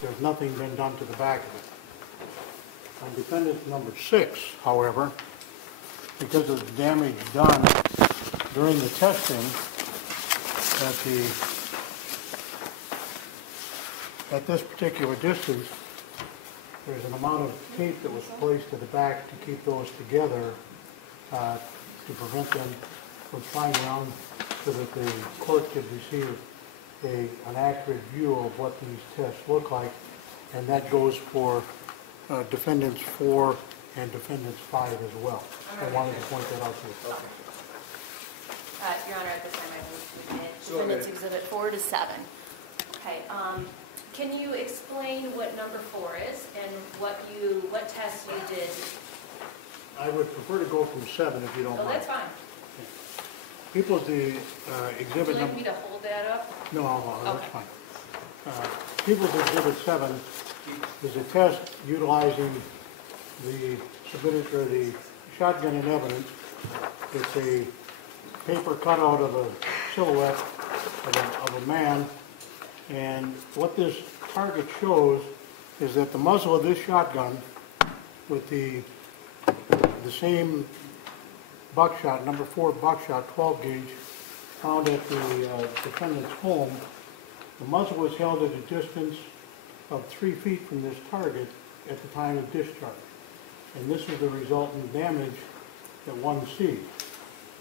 there's nothing been done to the back of it. On defendant number 6, however, because of the damage done during the testing at this particular distance, there's an amount of tape that was placed to the back to keep those together to prevent them from flying around so that the court could receive an accurate view of what these tests look like, and that goes for defendants 4 and defendants 5 as well. I wanted to point that out to you. Okay. Your Honor, at this time I move to admit Go ahead. defendants exhibit 4 to 7. Okay. Can you explain what number 4 is and what test you did? I would prefer to go from 7 if you don't Oh, mind. that's fine. People's Would exhibit you like number... me to hold that up? No, that's Okay. fine. People's exhibit 7 is a test utilizing the submitted or the shotgun in evidence. It's a paper cutout of a silhouette of a man, and what this target shows is that the muzzle of this shotgun with the same buckshot, number 4 buckshot, 12 gauge, found at the defendant's home, the muzzle was held at a distance of 3 feet from this target at the time of discharge. And this is the resultant damage that one sees.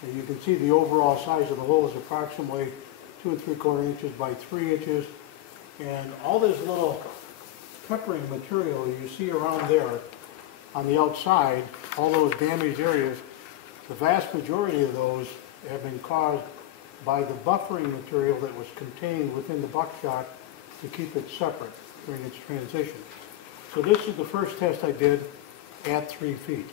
And you can see the overall size of the hole is approximately 2 3/4 inches by 3 inches. And all this little peppering material you see around there on the outside, all those damaged areas, the vast majority of those have been caused by the buffering material that was contained within the buckshot to keep it separate during its transition. So this is the first test I did at 3 feet.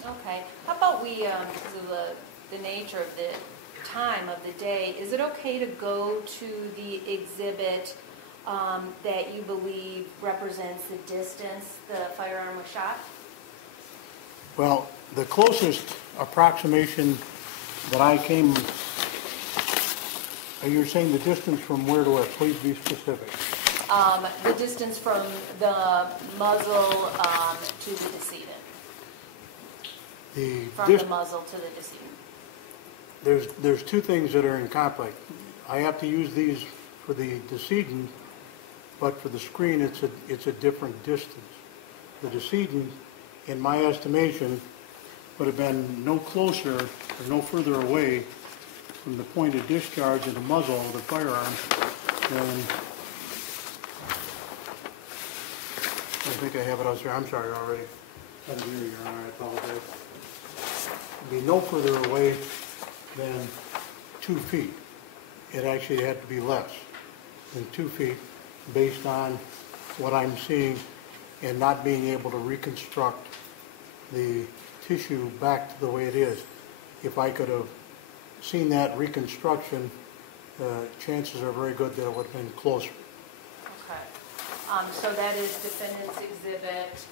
Okay. How about we, because of the nature of the time of the day, is it okay to go to the exhibit that you believe represents the distance the firearm was shot? Well, the closest approximation that I came, you're saying the distance from where to where? Please be specific. The distance from the muzzle to the decedent. From the muzzle to the decedent. There's 2 things that are in conflict. I have to use these for the decedent, but for the screen it's a different distance. The decedent, in my estimation, would have been no closer or no further away from the point of discharge of the muzzle of the firearm than, I think I have it out there. I'm sorry already. I'm here, Your Honor. I apologize. Be no further away than 2 feet. It actually had to be less than 2 feet based on what I'm seeing and not being able to reconstruct the tissue back to the way it is. If I could have seen that reconstruction, chances are very good that it would have been closer. Okay. So that is defendant's exhibit,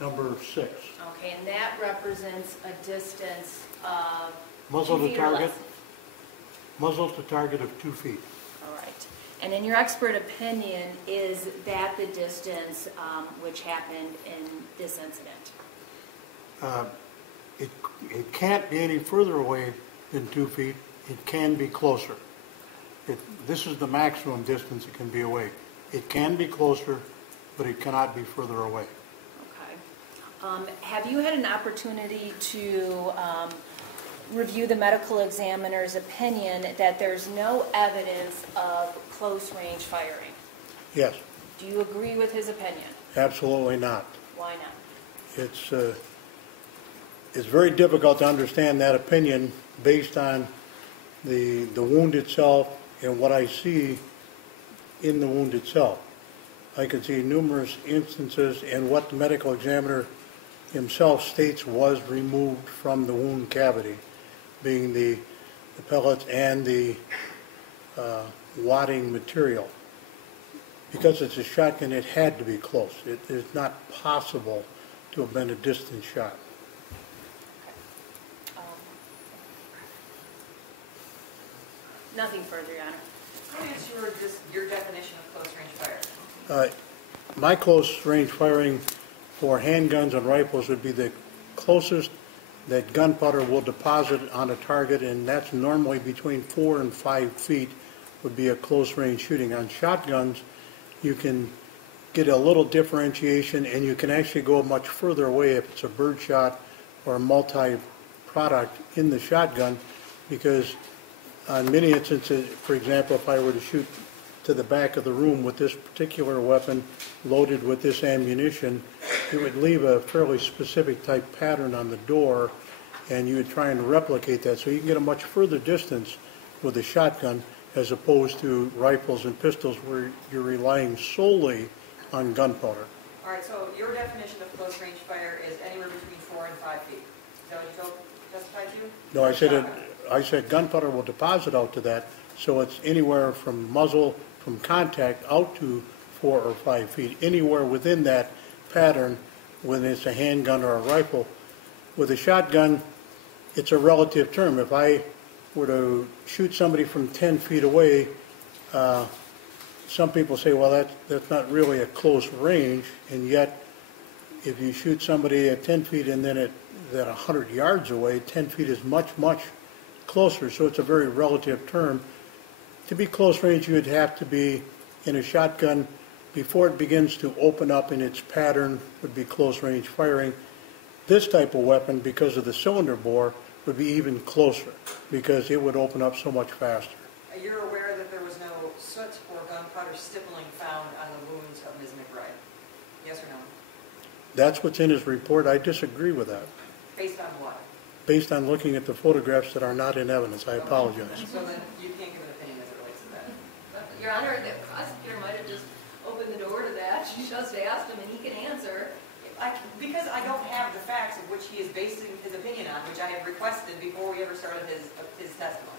Number 6. okay, and that represents a distance of Muzzle 2 to feet or target, less. muzzle to target of 2 feet. All right. And in your expert opinion, is that the distance which happened in this incident? It can't be any further away than 2 feet. It can be closer. This is the maximum distance it can be away. It can be closer, but it cannot be further away. Okay. Have you had an opportunity to review the medical examiner's opinion that there's no evidence of close-range firing? Yes, Do you agree with his opinion? absolutely not. Why not? It's very difficult to understand that opinion based on the wound itself and what I see in the wound itself. I can see numerous instances, and what the medical examiner himself states was removed from the wound cavity, being the pellets and the wadding material. Because it's a shotgun, it had to be close. It is not possible to have been a distant shot. Nothing further, Your Honor. What is your definition of close-range fire? My close range firing for handguns and rifles would be the closest that gunpowder will deposit on a target, and that's normally between 4 and 5 feet would be a close range shooting. On shotguns, you can get a little differentiation, and you can actually go much further away if it's a bird shot or a multi-product in the shotgun, because on many instances, for example, if I were to shoot to the back of the room with this particular weapon loaded with this ammunition, it would leave a fairly specific type pattern on the door, and you would try and replicate that. So you can get a much further distance with a shotgun as opposed to rifles and pistols where you're relying solely on gunpowder. All right, so your definition of close-range fire is anywhere between 4 and 5 feet. Is that what you testified to? No, Shotgun. I said gunpowder will deposit out to that, so it's anywhere from muzzle, from contact out to 4 or 5 feet, anywhere within that pattern, whether it's a handgun or a rifle. With a shotgun, it's a relative term. If I were to shoot somebody from 10 feet away, some people say, well, that's not really a close range, and yet if you shoot somebody at 10 feet and then at 100 yards away, 10 feet is much, much closer, so it's a very relative term. To be close range, you would have to be in a shotgun before it begins to open up in its pattern would be close range firing. This type of weapon, because of the cylinder bore, would be even closer because it would open up so much faster. You're aware that there was no soot or gunpowder stippling found on the wounds of Ms. McBride? Yes or no? That's what's in his report. I disagree with that. Based on what? Based on looking at the photographs that are not in evidence. I apologize. So then you can't give an opinion as it relates to that. Your Honor, the prosecutor might have just opened the door to that. She just asked him, and he can answer. Because I don't have the facts of which he is basing his opinion on, which I have requested before we ever started his testimony.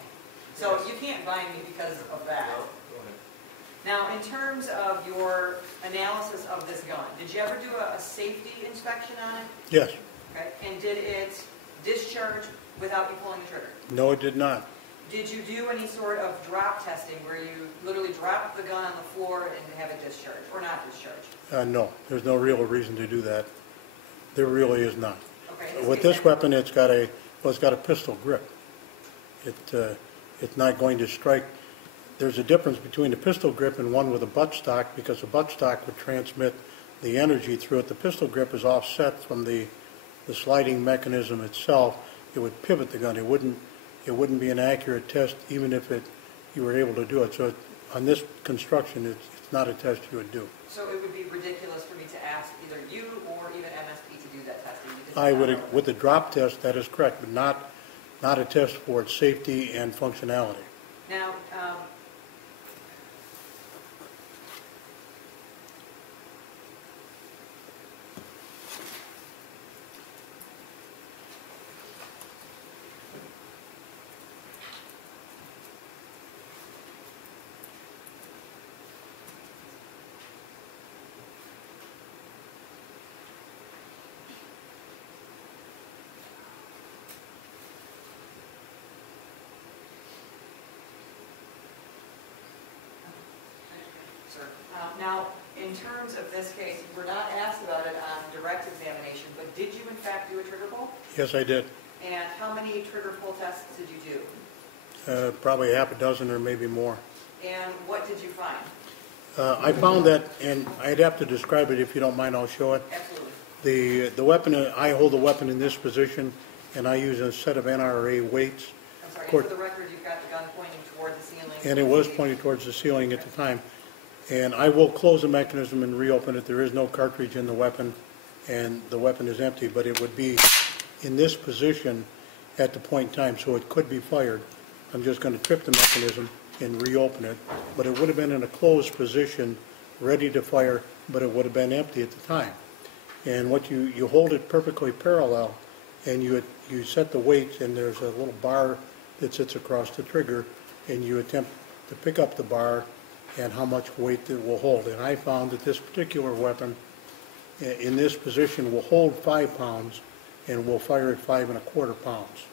So you can't bind me because of that. Go ahead. Now, in terms of your analysis of this gun, did you ever do a safety inspection on it? Yes. Okay. And did it discharge without you pulling the trigger? No, it did not. Did you do any sort of drop testing where you literally drop the gun on the floor and have it discharge or not discharge? No, there's no real reason to do that. There really is not. Okay. With this weapon, it's got a pistol grip. It's not going to strike. There's a difference between a pistol grip and one with a buttstock, because a buttstock would transmit the energy through it. The pistol grip is offset from the sliding mechanism itself. It would pivot the gun. It wouldn't be an accurate test even if you were able to do it. So on this construction, it's not a test you would do. So it would be ridiculous for me to ask either you or even MSP to do that testing? I would, with the drop test, that is correct, but not a test for its safety and functionality. Now, sir. Now, in terms of this case, you were not asked about it on direct examination, but did you in fact do a trigger pull? Yes, I did. And how many trigger pull tests did you do? Probably half a dozen or maybe more. And what did you find? I found that, and I'd have to describe it if you don't mind, I'll show it. Absolutely. The weapon, I hold the weapon in this position, and I use a set of NRA weights. I'm sorry, and for the record, you've got the gun pointing toward the ceiling. And it was pointing towards the ceiling at the time. And I will close the mechanism and reopen it. There is no cartridge in the weapon, and the weapon is empty, but it would be in this position at the point in time, so it could be fired. I'm just going to trip the mechanism and reopen it, but it would have been in a closed position, ready to fire, but it would have been empty at the time. And what you hold it perfectly parallel, and you set the weights, and there's a little bar that sits across the trigger, and you attempt to pick up the bar and how much weight it will hold. And I found that this particular weapon in this position will hold 5 pounds and will fire at 5 1/4 pounds.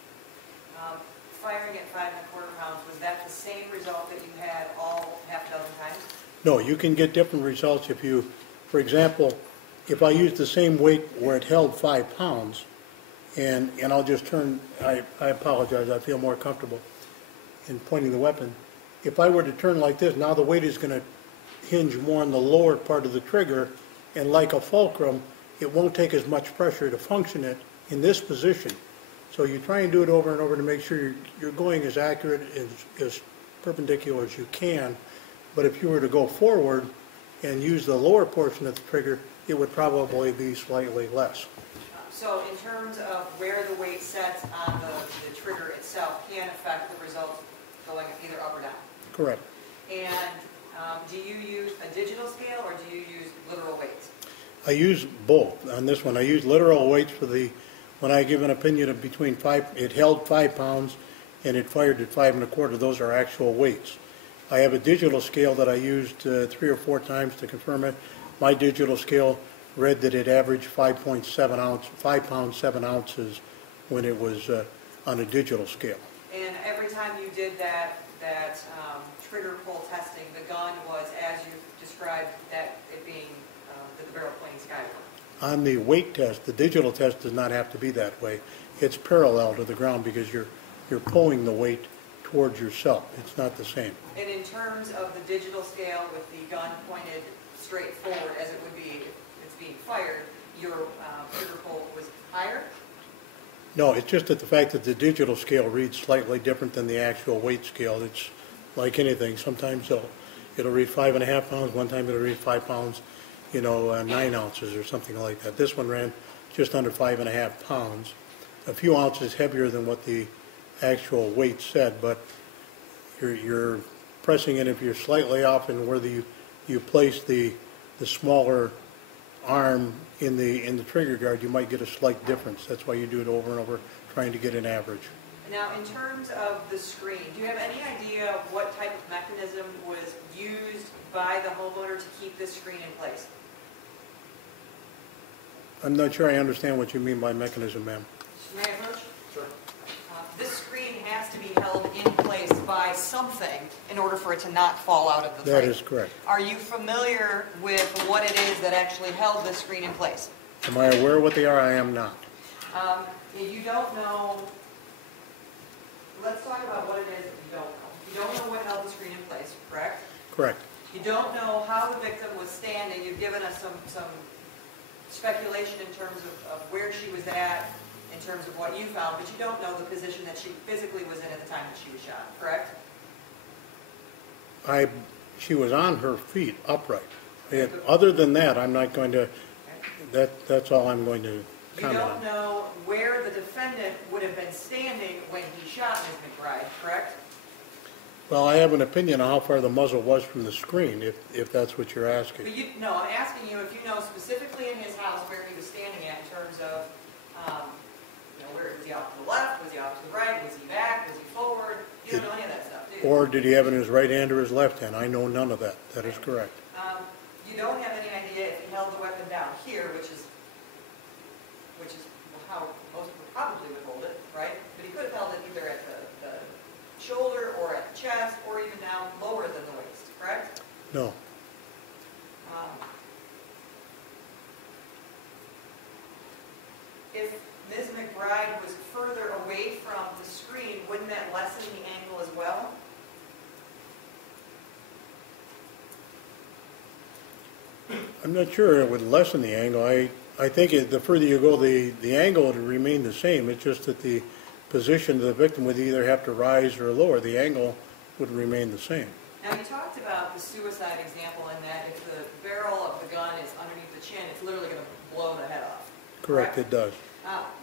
Firing at 5 1/4 pounds, was that the same result that you had all half a dozen times? No, you can get different results if you, for example, if I use the same weight where it held 5 pounds, and I'll just turn, I apologize, I feel more comfortable in pointing the weapon. If I were to turn like this, now the weight is going to hinge more on the lower part of the trigger, and like a fulcrum, it won't take as much pressure to function it in this position. So you try and do it over and over to make sure you're going as accurate, as perpendicular as you can. But if you were to go forward and use the lower portion of the trigger, it would probably be slightly less. So in terms of where the weight sets on the trigger itself can affect the results going either up or down? Correct. And do you use a digital scale or do you use literal weights? I use both on this one. I use literal weights for when I give an opinion of between 5, it held 5 pounds and it fired at 5 1/4. Those are actual weights. I have a digital scale that I used 3 or 4 times to confirm it. My digital scale read that it averaged 5 pounds 7 ounces when it was on a digital scale. And every time you did that trigger pull testing, the gun was, as you described, that it being the barrel pointing skyward. On the weight test, the digital test does not have to be that way. It's parallel to the ground because you're pulling the weight towards yourself. It's not the same. And in terms of the digital scale with the gun pointed straight forward as it would be if it's being fired, your trigger pull was higher? No, it's just that the fact that the digital scale reads slightly different than the actual weight scale. It's like anything. Sometimes it'll read 5 1/2 pounds. One time it'll read 5 pounds, 9 ounces or something like that. This one ran just under 5 1/2 pounds, a few ounces heavier than what the actual weight said, but you're pressing it if you're slightly off in where you place the smaller arm in the trigger guard, you might get a slight difference. That's why you do it over and over, trying to get an average. Now, in terms of the screen, do you have any idea what type of mechanism was used by the homeowner to keep this screen in place? I'm not sure I understand what you mean by mechanism, ma'am. May I approach? Sure. This screen has to be held in place by something in order for it to not fall out of the frame. That is correct. Are you familiar with what it is that actually held this screen in place? Am I aware of what they are? I am not. You don't know. Let's talk about what it is that you don't know. You don't know what held the screen in place, correct? Correct. You don't know how the victim was standing. You've given us some speculation in terms of where she was at, in terms of what you found, but you don't know the position that she physically was in at the time that she was shot, correct? She was on her feet, upright. Other than that, I'm not going to, that's all I'm going to comment on. You don't know where the defendant would have been standing when he shot Ms. McBride, correct? Well, I have an opinion on how far the muzzle was from the screen, if that's what you're asking. But no, I'm asking you if you know specifically in his house where he was standing at in terms of, where was he off to the left, was he off to the right, was he back, was he forward? You don't know any of that stuff, do you? Or did he have it in his right hand or his left hand? I know none of that. That is correct. You don't have any idea if he held the weapon down here, which is how most people probably would hold it, right? But he could have held it either at the shoulder or at the chest or even down lower than the waist, correct? No. if Ms. McBride was further away from the screen, wouldn't that lessen the angle as well? I'm not sure it would lessen the angle. I think the further you go, the angle would remain the same. It's just that the position of the victim would either have to rise or lower. The angle would remain the same. Now, you talked about the suicide example in that if the barrel of the gun is underneath the chin, it's literally going to blow the head off. Correct, it does.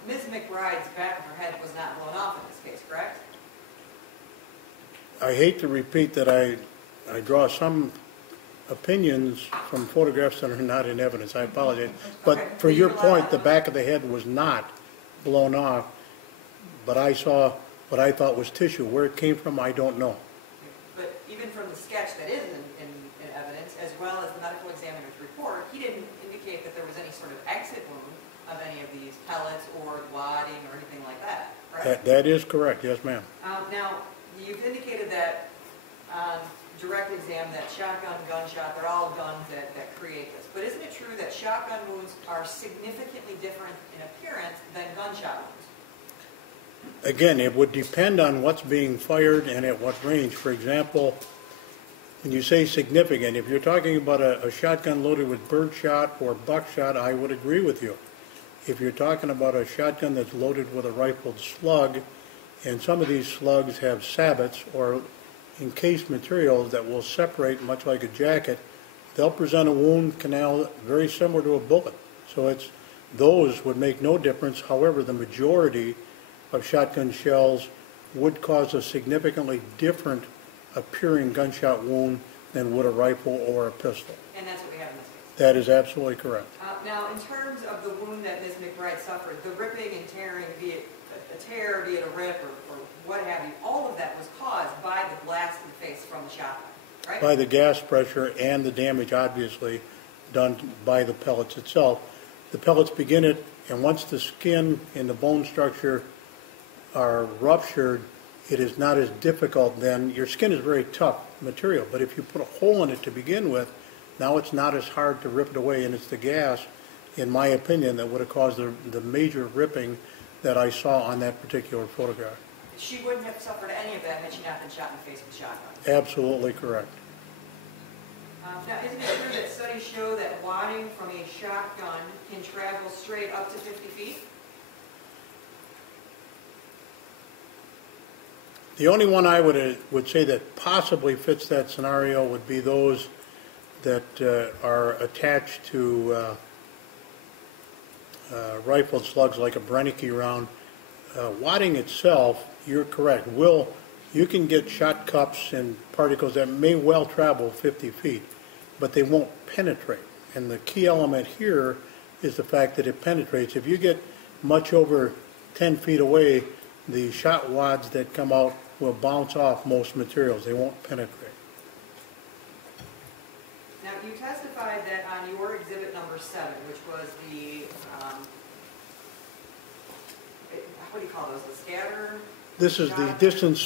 Ms. McBride's back of her head was not blown off in this case, correct? I hate to repeat that I draw some opinions from photographs that are not in evidence. I apologize. But Okay. for your point, the back of the head was not blown off, but I saw what I thought was tissue. Where it came from, I don't know. But even from the sketch that is in evidence, as well as the medical examiner's report, he didn't indicate that there was any sort of exit wound of any of these pellets or wadding or anything like that, correct? That is correct, yes, ma'am. Now, you've indicated that direct exam, that shotgun, gunshot, they're all guns that create this. But isn't it true that shotgun wounds are significantly different in appearance than gunshot wounds? Again, it would depend on what's being fired and at what range. For example, when you say significant, if you're talking about a shotgun loaded with birdshot or buckshot, I would agree with you. If you're talking about a shotgun that's loaded with a rifled slug, and some of these slugs have sabots or encased materials that will separate much like a jacket, they'll present a wound canal very similar to a bullet. So those would make no difference. However, the majority of shotgun shells would cause a significantly different appearing gunshot wound than would a rifle or a pistol. And that's what we have in this case. That is absolutely correct. Now, in terms of the wound that Ms. McBride suffered, the ripping and tearing, be it a tear, be it a rip, or what have you, all of that was caused by the blast in the face from the shotgun, right? By the gas pressure and the damage, obviously, done by the pellets itself. The pellets begin it, and once the skin and the bone structure are ruptured, it is not as difficult then. Your skin is very tough material, but if you put a hole in it to begin with, now it's not as hard to rip it away, and it's the gas, in my opinion, that would have caused the major ripping that I saw on that particular photograph. She wouldn't have suffered any of that had she not been shot in the face with a shotgun. Absolutely correct. Now, isn't it true that studies show that wadding from a shotgun can travel straight up to 50 feet? The only one I would say that possibly fits that scenario would be those that are attached to rifled slugs like a Brennicky round. Wadding itself, you're correct. You can get shot cups and particles that may well travel 50 feet, but they won't penetrate. And the key element here is the fact that it penetrates. If you get much over 10 feet away, the shot wads that come out will bounce off most materials. They won't penetrate. Now, you testified that on your exhibit number 7, which was the, what do you call those, the scatter? This is the distance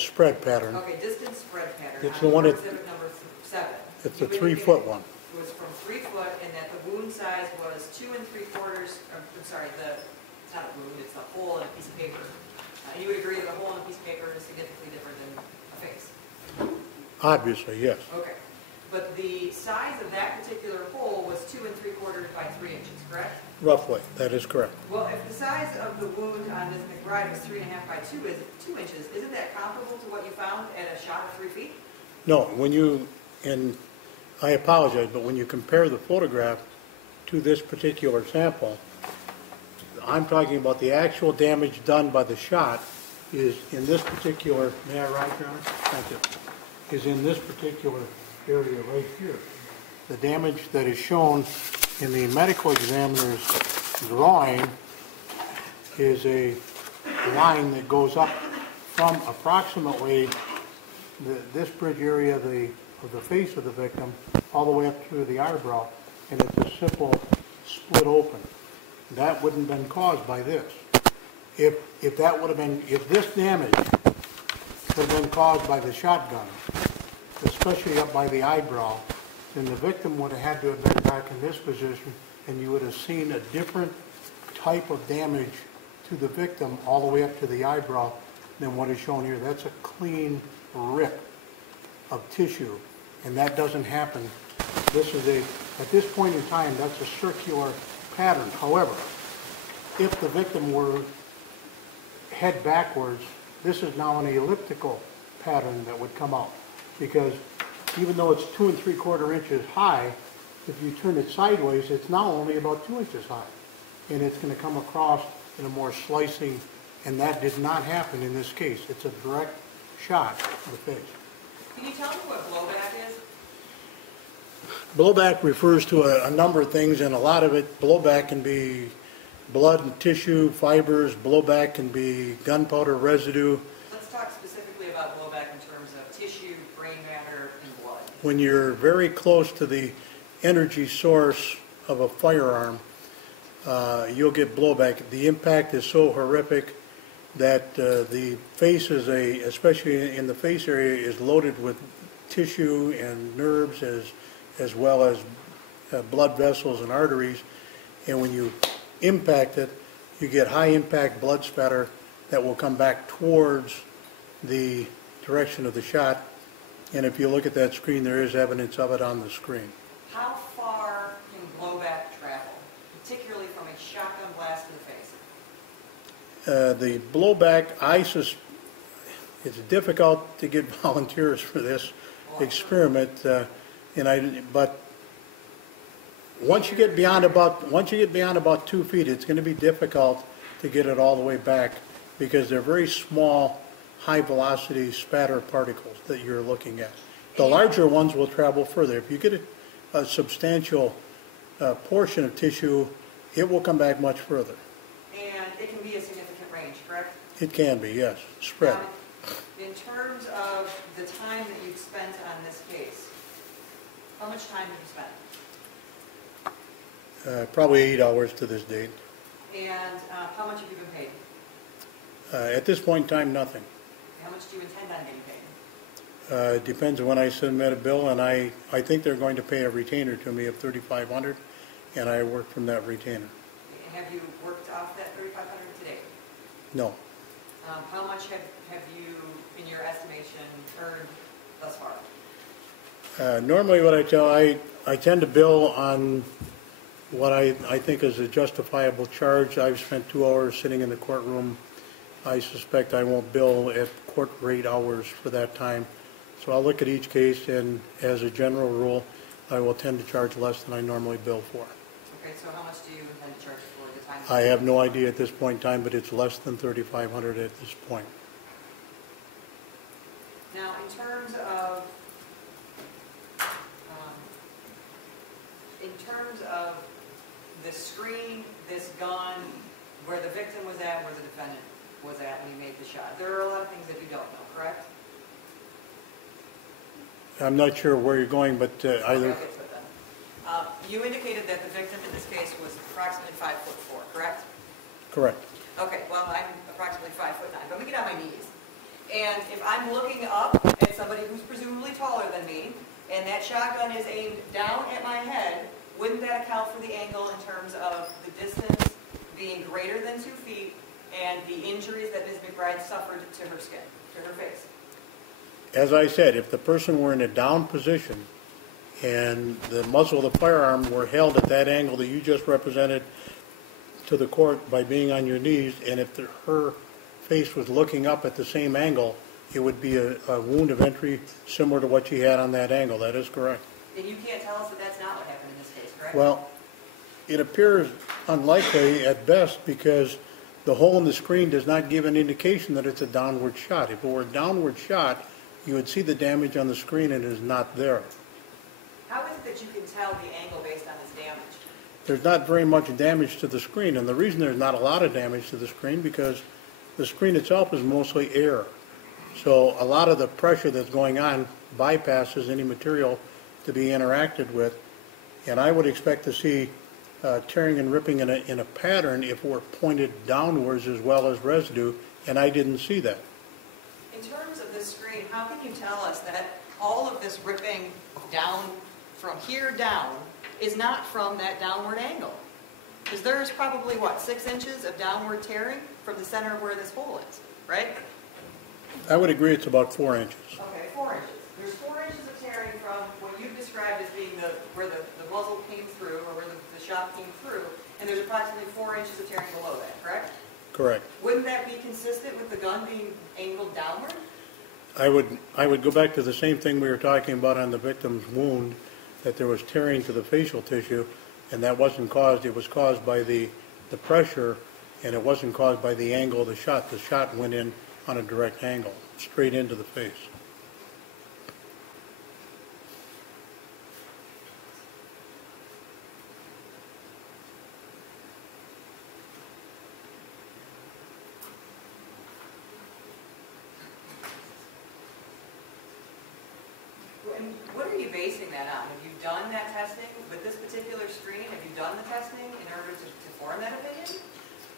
spread pattern. Okay, distance spread pattern. It's on the one your that- exhibit number 7. It's You the 3-foot one. It was from 3 foot, and that the wound size was 2 3/4, I'm sorry, it's not a wound, it's a hole in a piece of paper. And you would agree that a hole in a piece of paper is significantly different than a face? Obviously, yes. Okay. But the size of that particular hole was 2 3/4 by 3 inches, correct? Roughly, that is correct. Well, if the size of the wound on Ms. McBride was 3.5 by 2 inches, isn't that comparable to what you found at a shot of 3 feet? No, and I apologize, but when you compare the photograph to this particular sample, I'm talking about the actual damage done by the shot is in this particular, may I write, Your Honor? Thank you. Is in this particular area right here. The damage that is shown in the medical examiner's drawing is a line that goes up from approximately this bridge area of the face of the victim all the way up through the eyebrow, and it's a simple split open. That wouldn't have been caused by this. If that would have been, if this damage would have been caused by the shotgun, especially up by the eyebrow, then the victim would have had to have been back in this position, and you would have seen a different type of damage to the victim all the way up to the eyebrow than what is shown here. That's a clean rip of tissue, and that doesn't happen. This is at this point in time, that's a circular pattern. However, if the victim were head backwards, this is now an elliptical pattern that would come out, because even though it's 2 3/4 inches high, if you turn it sideways, it's now only about 2 inches high, and it's going to come across in a more slicing, and that did not happen in this case. It's a direct shot of the face. Can you tell me what blowback is? Blowback refers to a number of things, and a lot of it, blowback can be blood and tissue, fibers. Blowback can be gunpowder residue. Let's talk specifically about blowback in terms of tissue, brain matter, and blood. When you're very close to the energy source of a firearm, you'll get blowback. The impact is so horrific that the face is especially in the face area, is loaded with tissue and nerves as well as blood vessels and arteries. And when you impact it, you get high impact blood spatter that will come back towards the direction of the shot. And if you look at that screen, there is evidence of it on the screen. How far can blowback travel, particularly from a shotgun blast to the face? The blowback, it's difficult to get volunteers for this experiment, but once you get beyond about 2 feet, it's going to be difficult to get it all the way back, because they're very small, high velocity spatter particles that you're looking at. The larger ones will travel further. If you get a substantial portion of tissue, it will come back much further. And it can be a significant range, correct? It can be, yes, spread. In terms of the time that you've spent on this case, how much time have you spent? Probably 8 hours to this date. And how much have you been paid? At this point in time, nothing. How much do you intend on getting paid? It depends on when I submit a bill, and I think they're going to pay a retainer to me of $3,500, and I work from that retainer. And have you worked off that $3,500 today? No. How much have you, in your estimation, earned thus far? Normally what I tend to bill on what I think is a justifiable charge. I've spent 2 hours sitting in the courtroom. I suspect I won't bill at court rate hours for that time. So I'll look at each case, and as a general rule, I will tend to charge less than I normally bill for. Okay, so how much do you intend to charge for the time? I have no idea at this point in time, but it's less than $3,500 at this point. Now, in terms of the screen, this gun, where the victim was at, where the defendant was at when he made the shot, there are a lot of things that you don't know, correct? I'm not sure where you're going, but either. Okay, I'll get to it then. You indicated that the victim in this case was approximately 5'4", correct? Correct. Okay, well, I'm approximately 5'9", but let me get on my knees. And if I'm looking up at somebody who's presumably taller than me, and that shotgun is aimed down at my head, wouldn't that account for the angle in terms of the distance being greater than 2 feet and the injuries that Ms. McBride suffered to her skin, to her face? As I said, if the person were in a down position and the muzzle of the firearm were held at that angle that you just represented to the court by being on your knees, and if her face was looking up at the same angle, it would be a wound of entry similar to what she had on that angle. That is correct. And you can't tell us that that's not what happened in this case, correct? Well, it appears unlikely at best, because the hole in the screen does not give an indication that it's a downward shot. If it were a downward shot, you would see the damage on the screen, and it is not there. How is it that you can tell the angle based on this damage? There's not very much damage to the screen, and the reason there's not a lot of damage to the screen, because the screen itself is mostly air. So a lot of the pressure that's going on bypasses any material to be interacted with, and I would expect to see tearing and ripping in a pattern if it were pointed downwards as well as residue, and I didn't see that. In terms of this screen, how can you tell us that all of this ripping down from here down is not from that downward angle? Because there's probably, what, 6 inches of downward tearing from the center of where this hole is, right? I would agree it's about 4 inches. Okay, 4 inches. There's 4 inches of tearing from what you've described as being where the muzzle came through, or where the shot came through, and there's approximately 4 inches of tearing below that, correct? Correct. Wouldn't that be consistent with the gun being angled downward? I would go back to the same thing we were talking about on the victim's wound, that there was tearing to the facial tissue, and that wasn't caused, it was caused by the pressure, and it wasn't caused by the angle of the shot. The shot went in on a direct angle, straight into the face. And what are you basing that on? Have you done that testing with this particular screen? Have you done the testing in order to form that opinion?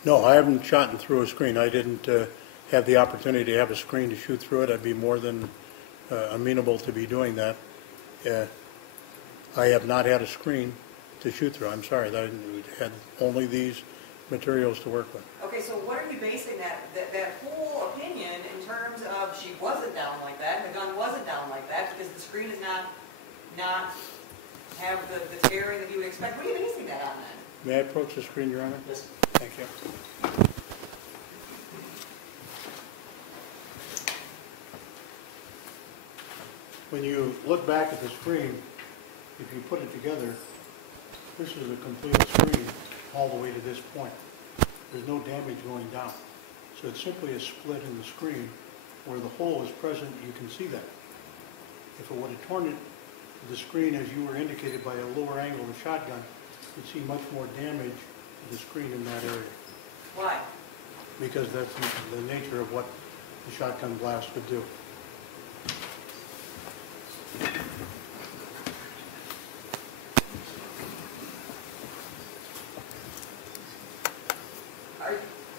No, I haven't shot through a screen. I didn't have the opportunity to have a screen to shoot through it. I'd be more than amenable to be doing that. I have not had a screen to shoot through. I'm sorry, I had only these materials to work with. Okay, so what are you basing that whole opinion in terms of she wasn't down like that, and the gun wasn't down like that, because the screen does not have the tearing that you would expect? What are you basing that on then? May I approach the screen, Your Honor? Yes. Thank you. When you look back at the screen, if you put it together, this is a complete screen all the way to this point. There's no damage going down. So it's simply a split in the screen where the hole is present. You can see that. If it would have torn the screen as you were indicated by a lower angle of a shotgun, you'd see much more damage to the screen in that area. Why? Because that's the nature of what the shotgun blast would do.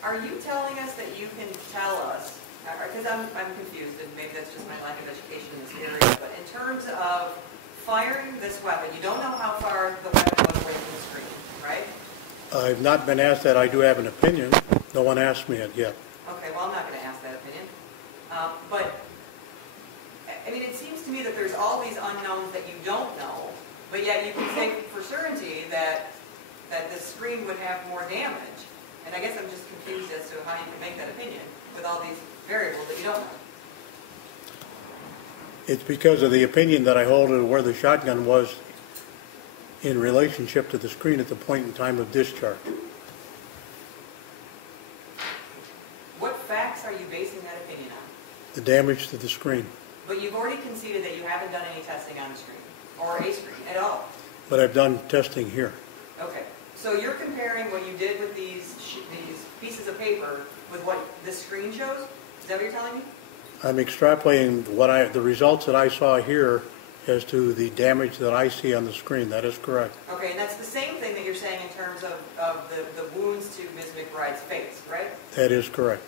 Are you telling us that you can tell us, because I'm confused, and maybe that's just my lack of education in this area, but in terms of firing this weapon, you don't know how far the weapon was away from the screen, right? I've not been asked that. I do have an opinion. No one asked me it yet. Okay, well, I'm not going to ask that opinion. But, I mean, it seems to me that there's all these unknowns that you don't know, but yet you can say for certainty that the screen would have more damage. And I guess I'm just confused as to how you can make that opinion with all these variables that you don't know. It's because of the opinion that I hold of where the shotgun was in relationship to the screen at the point in time of discharge. What facts are you basing that opinion on? The damage to the screen. But you've already conceded that you haven't done any testing on the screen, or a screen at all. But I've done testing here. Okay, so you're comparing what you did with these pieces of paper with what this screen shows? Is that what you're telling me? I'm extrapolating the results that I saw here as to the damage that I see on the screen. That is correct. Okay, and that's the same thing that you're saying in terms of the wounds to Ms. McBride's face, right? That is correct.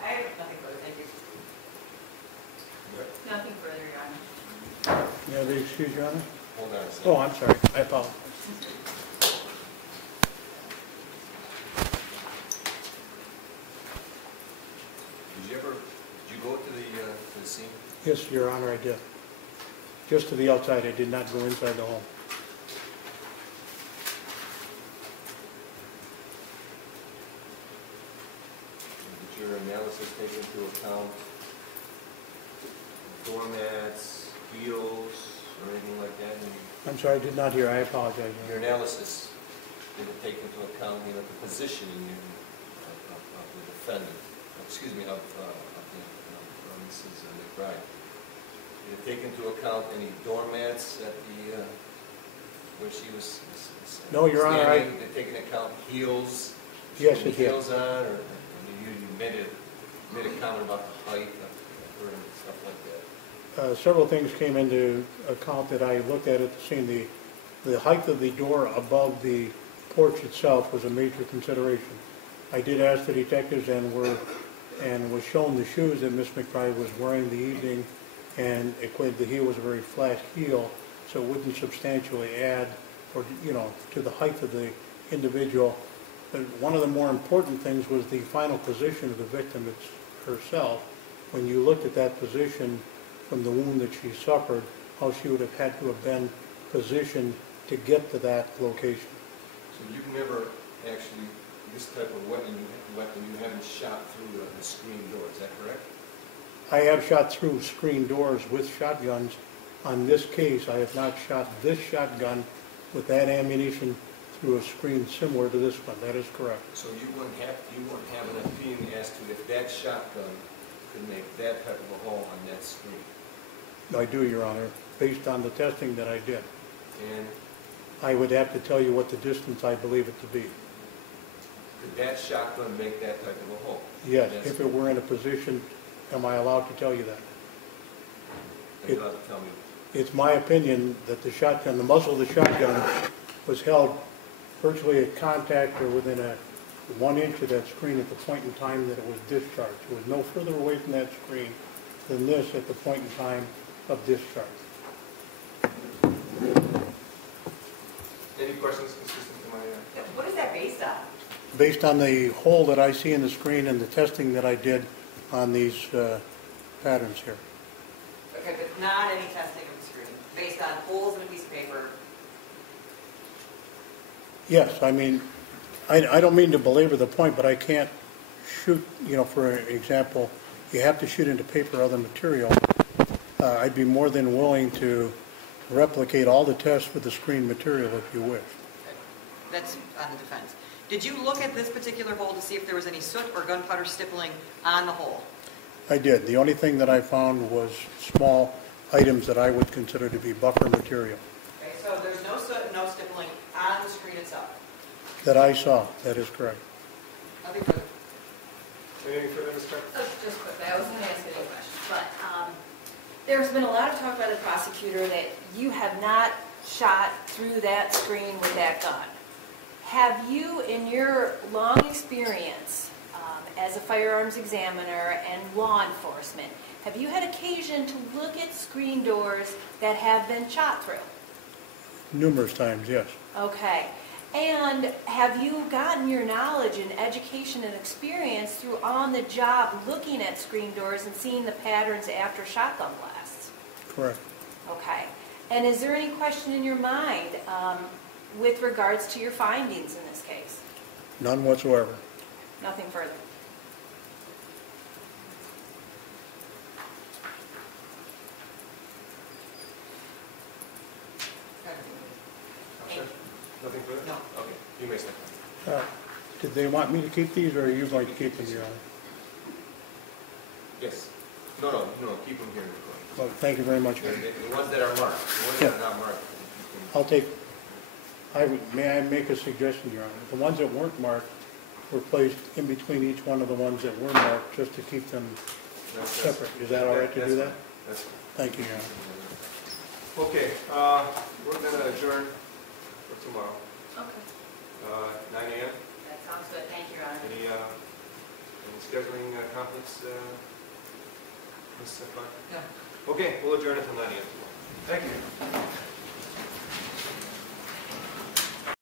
I have nothing further, thank you. Nothing further, Your Honor. You have the excuse, Your Honor? Hold on a second. Oh, I'm sorry. I apologize. Did you go to the scene? Yes, Your Honor, I did. Just to the outside. I did not go inside the home. Did your analysis take into account doormats, beetles, or anything like that? I'm sorry, I did not hear. I apologize. Your analysis, did it take into account positioning of the defendant, excuse me, of Mrs. McBride. Did it take into account any doormats at the, where she was No, Your Honor, standing? Did it take into account heels? Yes, She had it did. heels on, or you made a comment about the height of her and stuff like that? Several things came into account that I looked at the scene. The height of the door above the porch itself was a major consideration. I did ask the detectives and was shown the shoes that Miss McBride was wearing the evening, and the heel was a very flat heel, so it wouldn't substantially add or, to the height of the individual. But one of the more important things was the final position of the victim herself. When you looked at that position from the wound that she suffered, how she would have had to have been positioned to get to that location. So you've never actually, this type of weapon you haven't shot through the screen door, is that correct? I have shot through screen doors with shotguns. On this case, I have not shot this shotgun with that ammunition through a screen similar to this one. That is correct. So you wouldn't have an opinion as to if that shotgun could make that type of a hole on that screen? I do, Your Honor, based on the testing that I did. And I would have to tell you what the distance I believe it to be. could that shotgun make that type of a hole? Yes, if it were in a position, am I allowed to tell you that? Are you allowed to tell me? It's my opinion that the muzzle of the shotgun was held virtually at contact or within 1 inch of that screen at the point in time that it was discharged. It was no further away from that screen than this at the point in time of discharge. Any questions consistent to my... What is that based on? Based on the hole that I see in the screen and the testing that I did on these patterns here. Okay, but not any testing of the screen, based on holes in a piece of paper. Yes, I mean, I don't mean to belabor the point, but I can't shoot, for example, you have to shoot into paper or other material. I'd be more than willing to replicate all the tests with the screen material if you wish. Okay. That's on the defense. Did you look at this particular hole to see if there was any soot or gunpowder stippling on the hole? I did. The only thing that I found was small items that I would consider to be buffer material. Okay, so there's no soot, no stippling on the screen itself? That I saw, that is correct. Nothing further. Anything further, Ms. Clark? Just quickly, I was going to ask you a question, but there's been a lot of talk by the prosecutor that you have not shot through that screen with that gun. Have you, in your long experience as a firearms examiner and law enforcement, have you had occasion to look at screen doors that have been shot through? Numerous times, yes. Okay. And have you gotten your knowledge and education and experience through on-the-job looking at screen doors and seeing the patterns after shotgun blasts? Correct. Okay. And is there any question in your mind with regards to your findings in this case? None whatsoever. Nothing further. Nothing further? No. Okay, you may step. Did they want me to keep these, or are you going to keep them, Your Honor? Yes. No, keep them here in the court. Well, thank you very much. The ones that are marked, the ones that are not marked. I'll take, may I make a suggestion, Your Honor? The ones that weren't marked were placed in between each one of the ones that were marked, just to keep them separate. Is that all right to do that? That's fine. Thank you, Your Honor. Okay, we're going to adjourn for tomorrow. Okay. 9 a.m. That sounds good. Thank you, Your Honor. Any scheduling conflicts, Ms. Clark? No. Okay, we'll adjourn until 9 a.m. tomorrow. Thank you.